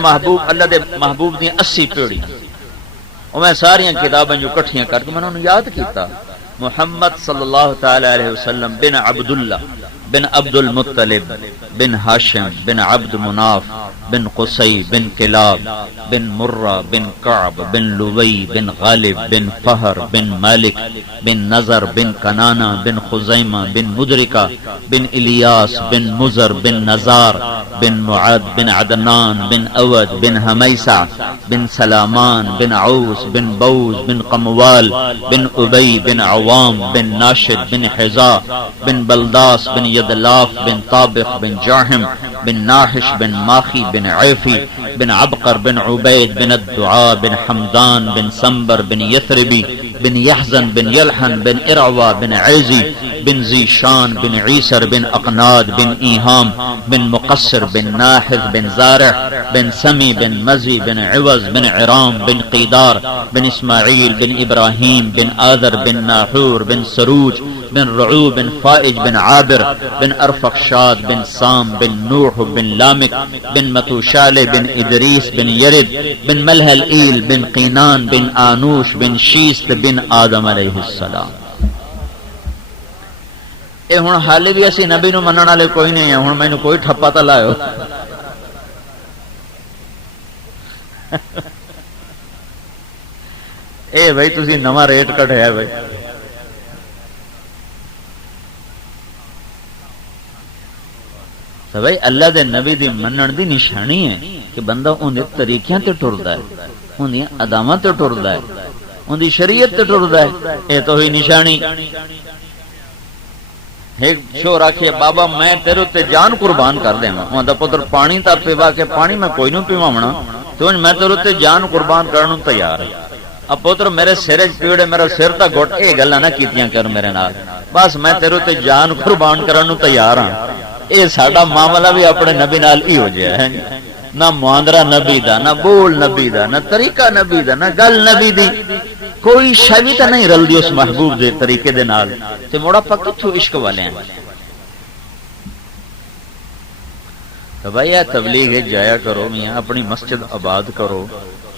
محبوب دی 80 پیڑی، او میں ساریاں کتاباں جو کٹھیاں کر کے میں انہوں نے یاد کیتا، محمد صلی اللہ تعالی علیہ وسلم بن عبداللہ بن عبد المطلب بن ہاشم بن عبد مناف بن قصی بن کلاب بن مرہ بن کعب بن لوی بن غالب بن فہر بن مالک بن نظر بن کنانہ بن خزیمہ بن مدرکہ بن الیاس بن مزر بن نزار بن معد بن عدنان بن اود بن حمیسہ بن سلامان بن عوس بن بوز بن قموال بن ابی بن عوام بن ناشد بن حزا بن بلداس بن یدلاف بن طابق بن جاہم بن ناحش بن ماخی بن عیفی بن عبقر بن عبید بن الدعاء بن حمدان بن سنبر بن یثربی بن یحزن بن یلحن بن ارعوا بن عیزی بن زیشان بن عیسر بن اقناد بن ایہام بن مقصر بن ناحذ بن زارع بن سمی بن مزی بن عوض بن عرام بن قیدار بن اسماعیل بن ابراہیم بن آذر بن ناحور بن سروج بن رعو بن فائج بن عابر بن ارفخشاد بن سام بن نوح بن لامک بن متوشال بن ادریس بن یرد بن ملحل ایل بن قینان بن آنوش بن شیست بن آدم علیہ السلام. اے ہن حالے بھی اسی نبی نو منن والے کوئی نہیں ہے. ہن مینوں کوئی ٹھپا تا لایو اے بھائی تسی نواں ریٹ کٹیا بھائی. تو بھائی اللہ دے نبی دی منن دی نشانی ہے کہ بندہ ان دے طریقیاں تے ٹردا ہے, ان دی اداماں تے ٹردا ہے, ان دی شریعت تے ٹردا ہے. اے تو ہی نشانی. ایک شور آکھے بابا میں تیرے تے جان قربان کر دیواں, اوندا پتر پانی تا پیوا کے پانی میں کوئی نہیں پیواونا تو میں تیرے تے جان قربان کرن نوں تیار ہوں. اب پتر میرے سر وچ پیڑے میرا سر تا گھٹ اے گلاں نہ کیتیاں کر میرے نال, بس میں تیرے تے جان قربان کرن نوں تیار ہاں. اے ساڈا معاملہ بھی اپنے نبی نال ہی ہو جائے ہے. نہ معاندرہ نبی دا, نہ بول نبی دا, نہ طریقہ نبی دا, نہ گل نبی دی, کوئی شے وی تے نہیں رلدی اس محبوب دے طریقے دے نال. تے موڑا پا کتھوں عشق والے ہیں. تو بھائی یہ تبلیغ جایا کرو میاں, اپنی مسجد آباد کرو.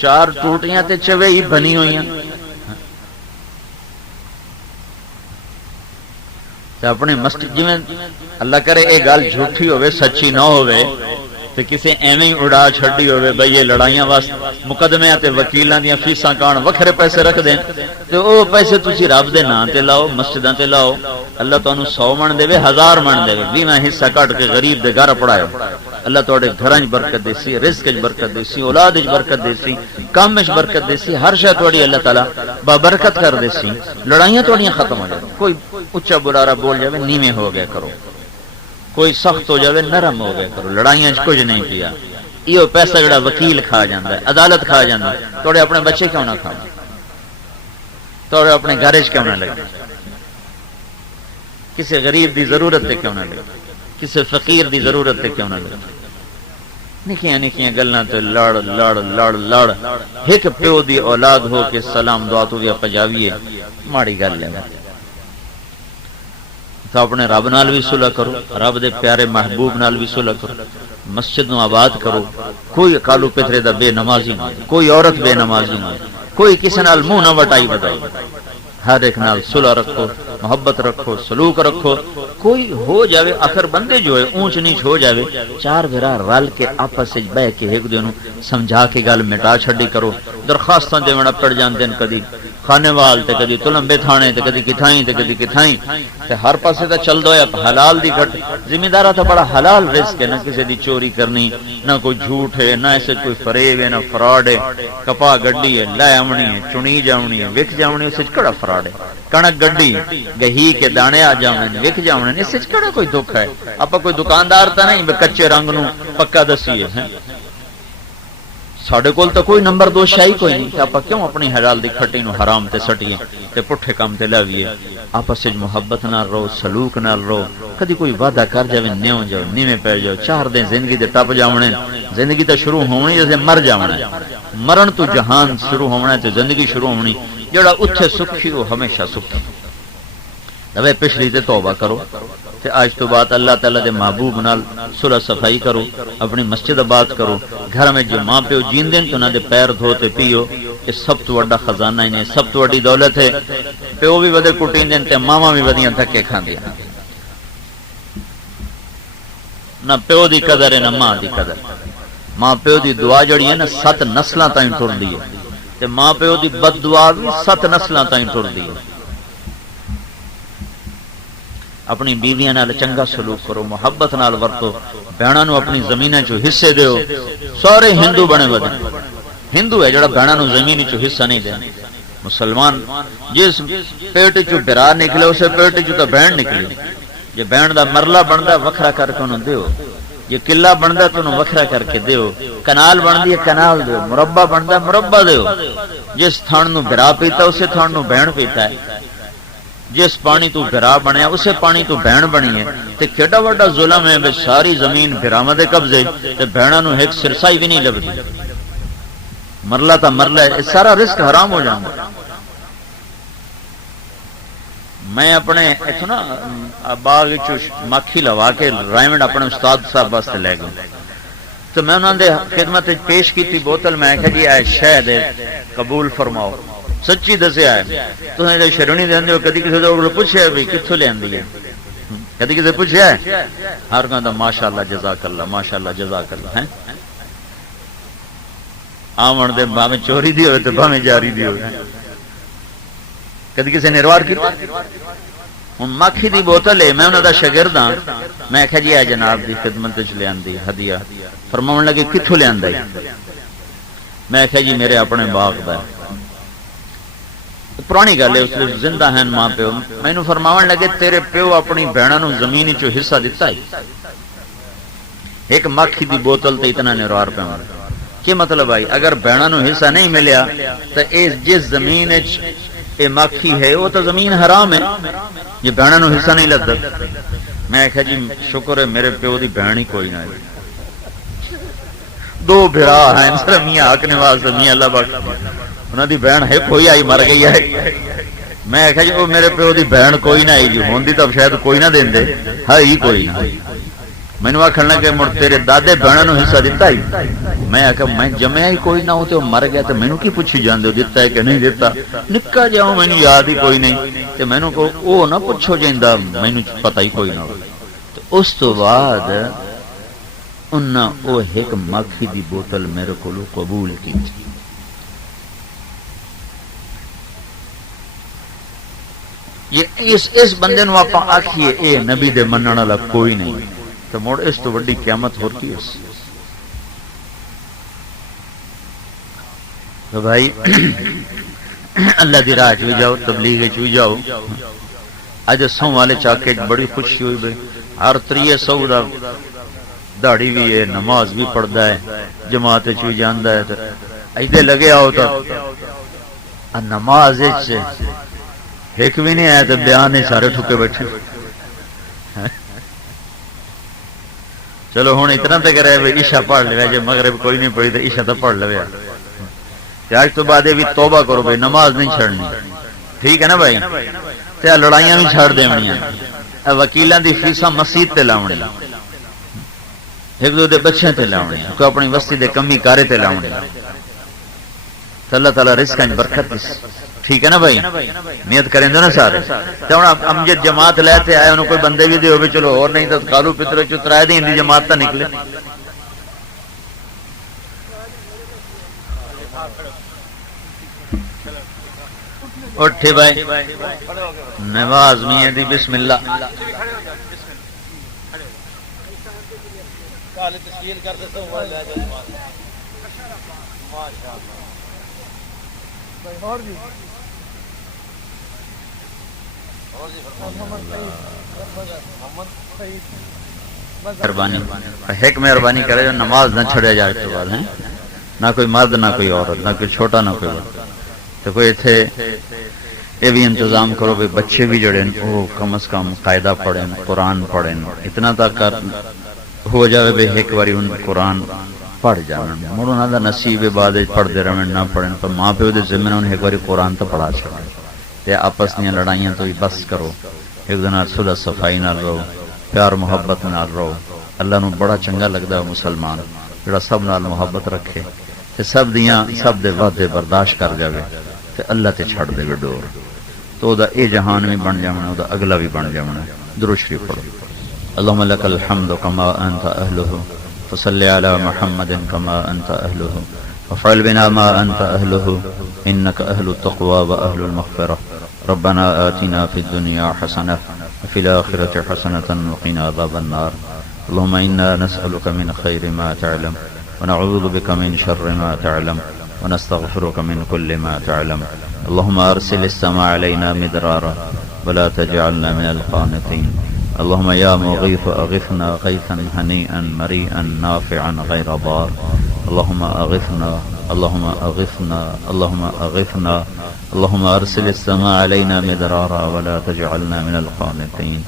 4 ٹوٹیاں تے چوے ہی بنی ہوئیاں. اپنی مسجد جی اللہ کرے اے گل جھوٹھی ہوئے سچی نہ ہوئے تے کسے ایویں ہی اڑا چھڈی ہوئے بھئی یہ لڑائیاں واسطے مقدمیاں تے وکیلاں دیاں فیساں کان وکھرے پیسے رکھ دین تے او پیسے تسی رب دے نام تے لاؤ, مسجداں تے لاؤ. اللہ تانوں 100 من دے 1000 من دے 20 حصہ کٹ کے غریب دے گھر پڑھاؤ. اللہ تواڈے گھراں وچ برکت دیسی, رزق وچ برکت دیسی, اولاد وچ برکت دیسی, کام وچ برکت دیسی, ہر شے تواڈی اللہ تعالی با برکت کر دیسی. لڑائیاں تواڈیاں ختم ہو جائیں. کوئی اچا بلارا بول جاوے نیویں ہو گیا کرو, کوئی سخت ہو جاوے نرم ہو گیا کرو. لڑائیاں کچھ نہیں پیا. یہ پیسہ جڑا وکیل کھا جاندا ہے, عدالت کھا جاندا ہے, تواڈے اپنے بچے کیوں نہ کھاون, تواڈے اپنے گھر وچ کیوں نہ لگے, کسی غریب دی ضرورت تے کیوں نہ لگے, کسی فقیر دی ضرورت تے کیوں نہ لگے. نکیاں نکیاں گلاں تے لڑ لڑ لڑ لڑ. ایک پیو دی اولاد ہو کے سلام دعا تو وی پجاویے ماڑی گل ہے. تو اپنے رب نال بھی صلح کرو, رب دے پیارے محبوب نال بھی صلح کرو, مسجد نو آباد کرو. کوئی کالو پترے دا بے نمازی نہ, کوئی عورت بے نمازی نہ, کوئی کسی نال منہ نہ وٹائی بدائی. ہر ایک نال صلح رکھو, محبت رکھو, سلوک رکھو. کوئی ہو جاوے آخر بندے جو ہے اونچ نیچ ہو جاوے, 4 بھرا رل کے آپس وچ بیٹھ کے ایک دوسرے نوں سمجھا کے گل مٹا چھڈی کرو. درخواستاں دیونا پڑ جاندے نے, کدی کھانے وال تے کدی تلمبے تھانے تے کدی کتھائیں تے کدی کتھائیں تے ہر پاسے تے چلدا ہویا حلال دی گھٹ. ذمہ تے بڑا حلال رزق ہے, نہ کسی دی چوری کرنی, نہ کوئی جھوٹ ہے, نہ ایسے کوئی فریب ہے, نہ فراڈ ہے. کپا گڈی ہے لے آونی ہے, چنی جاونی ہے, وک جاونی ہے, اس وچ کڑا فراڈ ہے. کنک گڈی گہی کے دانے آ جاون وک جاون, اس وچ کڑا کوئی دکھ ہے. اپا کوئی دکاندار تا نہیں کچے رنگ نو پکا دسیے ہیں. ساڈے کول تو کوئی نمبر 2 شاہی کوئی نہیں. آپ کیوں اپنی حلال دی کھٹی نو حرام تے سٹیے تے پٹھے کام تے لاویے. آپس وچ محبت نال رہو, سلوک نال رہو. کدی کوئی وعدہ کر جاوے نیو جاؤ, نیویں پے جاؤ. 4 دن زندگی دے ٹپ جاونے. زندگی تے شروع ہونی جیسے مر جاونا ہے. مرن تو جہان شروع ہونا ہے تے زندگی شروع ہونی. جڑا اتھے سکھی وہ ہمیشہ سکھی. دے پچھلی تے توبہ کرو تے آج تو بعد اللہ تعالی دے محبوب نال صلح صفائی کرو, اپنی مسجد آباد کرو. گھر میں جو ماں پیو جیندے تو انہاں دے پیر دھو تے پیو. یہ سب تو بڑا خزانہ ہے, سب تو بڑی دولت ہے. پیو بھی ودے کٹیندے تے ماواں بھی ودیاں دھکے کھاندیاں نہ پیو دی قدر ہے نہ ماں دی قدر ماں پیو دی دعا جڑی ہے نا 7 نسلاں تائیں ٹردی ہے تے ماں پیو دی بد دعا بھی 7 نسلاں تائیں ٹردی ہے اپنی بیویاں نال چنگا سلوک کرو محبت نال ورتو بہناں نو اپنی زمیناں چوں حصے دیو سارے ہندو بنے ودے ہندو ہے جڑا بہناں نو زمین چوں حصہ نہیں دے مسلمان جس پیٹ چوں برا نکلے اسے پیٹ چوں تو بہن نکلی جے بہن دا مرلا بندا وکھرا کر کے انہوں دیو جے قلعہ بندا تو انہوں وکھرا کر کے دیو کنال بندی ہے کنال دیو مربع بندا مربع دیو جس تھان نو برا پیتا اسے تھان نو بہن پیتا ہے جس پانی تو برا بنیا اسے پانی تو بہن بنی ہے تے کیڈا وڈا ظلم ہے بے ساری زمین بھراواں دے قبضے تے بہناں نو ایک سرسائی بھی نہیں لبدی مرلا تا مرلا ہے سارا رزق حرام ہو جاندا میں اپنے ایتھوں نا باغ وچ مکھی لوا کے رائمنڈ اپنے استاد صاحب واسطے لے گیا تو میں انہاں دے خدمت وچ پیش کیتی بوتل میں کہ جی اے شہد قبول فرماؤ سچی دسیا ہے تو شرونی دیندے ہو کدی کسی کو پوچھیا بھی کتھوں لیندی ہے کدی کسی پوچھیا ہے ہر کہندا ماشاءاللہ جزاک اللہ ماشاءاللہ جزاک اللہ ہیں آمن دے باویں چوری دی ہوئے تے باویں جاری دی ہوئے کدی کسی نے روار کی ہن مکھی دی بوتل ہے میں انہاں دا شاگرد ہاں میں کہا جی اے جناب دی خدمت وچ لیاندی ہدیہ فرماون لگے کتھوں لیاندا ہے میں کہا جی میرے اپنے باغ دا پرانی گل ہے اس وچ زندہ ہیں ماں پیو مینوں فرماون لگے تیرے پیو اپنی بہناں نو زمین چوں حصہ دتا ہے ایک مکھی دی بوتل تے اتنا نروار پہ مار کی مطلب آئی اگر بہناں نو حصہ نہیں ملیا تو جس زمین اے مکھی ہے وہ تو زمین حرام ہے یہ بہناں نو حصہ نہیں لگتا میں کہا جی شکر ہے میرے پیو دی بہن ہی کوئی نہ ہے 2 بھرا ہیں سر میاں حق نواز میاں اللہ بخش انہاں دی بہن ہے کوئی آئی مر گئی ہے میں کہا جی وہ میرے پیو دی بہن کوئی نہ آئی جی ہوندی تو شاید کوئی نہ دیندے ہے ہی کوئی نہ مینوں آکھن لگے مڑ تیرے دادے بہناں نو حصہ دتا ہی میں آکھا میں جمیا ہی کوئی نہ ہو تے مر گیا تے مینوں کی پوچھی جاندے ہو دتا ہے کہ نہیں دتا نکا جاؤں مینوں یاد ہی کوئی نہیں تے مینوں کو او نہ پوچھو جیندا مینوں پتہ ہی کوئی نہ ہو تے اس تو بعد انہاں او ایک مکھی دی بوتل میرے کولوں قبول کیتی یہ اس بندے نو آپ آکھیے اے نبی دے منن والا کوئی نہیں تو مڑ اس تو بڑی قیامت ہو کی اس تو بھائی اللہ دی راہ چ جاؤ تبلیغ چ جاؤ اج سو والے چاکے بڑی خوشی ہوئی بھائی ہر 300 دا داڑھی بھی ہے نماز بھی پڑھدا ہے جماعت چ بھی جاندا ہے تے ایدے لگے آؤ تو نماز وچ ایک بھی نہیں آیا تو بیان نہیں سارے ٹھکے بیٹھے چلو ہوں اتنا تو کرے عشاء پڑھ لیا جی مغرب کوئی نہیں پڑھی تو عشاء تو پڑھ لیا اج تو بعد یہ بھی توبہ کرو بھائی نماز نہیں چھڑنی ٹھیک ہے نا بھائی تے لڑائیاں بھی چھڑ دینیاں وکیلاں دی فیساں مسجد تے لاونی ایک دو دے بچے تے لاونی کوئی اپنی بستی دے کمی کارے تے لاونی اللہ تعالی رزقاں وچ برکت دے ٹھیک ہے نا بھائی نیت کریں نا سارے تے ہن امجد جماعت لے تے آئے انہوں کوئی بندے بھی دے ہوے چلو اور نہیں تو کالو پترے چ ترائے دین دی جماعت تا نکلے اٹھے بھائی نواز میاں دی بسم اللہ کال تسلیل کر دیتا ہوں ماشاءاللہ اور بھی مہربانی کرے جو نماز نہ چھڑے جائے تو بعد ہیں نہ کوئی مرد نہ کوئی عورت نہ کوئی چھوٹا نہ کوئی بڑا تو کوئی اتنے یہ بھی انتظام کرو کہ بچے بھی جڑے وہ کم از کم قاعدہ پڑھیں قرآن پڑھیں اتنا تک ہو جائے بے ایک باری ان قرآن پڑھ جانا مڑ انہوں کا نصیب بعد پڑھتے رہے نہ پڑھیں پر ماں پیو دے ذمہ انہیں ایک باری قرآن تو پڑھا چھوڑے تے آپس دیا لڑائیاں تو ہی بس کرو ایک دن صلح صفائی نال رہو پیار محبت نال رہو اللہ نو بڑا چنگا لگتا ہے مسلمان جڑا سب نال محبت رکھے تے سب دیاں سب دے وعدے برداشت کر جاوے تے اللہ تے چھڑ دے ڈور تو دا اے جہان بھی بن جانا دا اگلا بھی بن جانا. درود شریف پڑھو. اللهم لك الحمد كما أنت أهله فصل على محمد كما أنت أهله وفعل بنا ما أنت أهله إنك أهل التقوى وأهل المغفرة. ربنا آتنا في الدنيا حسنة وفي الآخرة حسنة وقنا عذاب النار. اللهم إنا نسألك من خير ما تعلم ونعوذ بك من شر ما تعلم ونستغفرك من كل ما تعلم. اللهم أرسل السماء علينا مدرارا ولا تجعلنا من القانطين. اللهم يا مغيث أغثنا غيثا هنيئا مريئا نافعا غير ضار. اللهم أغثنا اللهم أغثنا اللهم أغثنا. اللهم أرسل السماء علينا مدرارا ولا تجعلنا من القانطين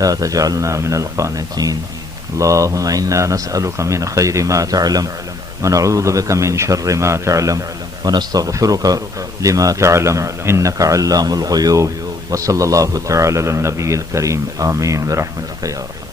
لا تجعلنا من القانطين. اللهم إنا نسألك من خير ما تعلم ونعوذ بك من شر ما تعلم ونستغفرك لما تعلم إنك علام الغيوب. وصلى الله تعالى على النبي الكريم. آمين برحمتك يا رب.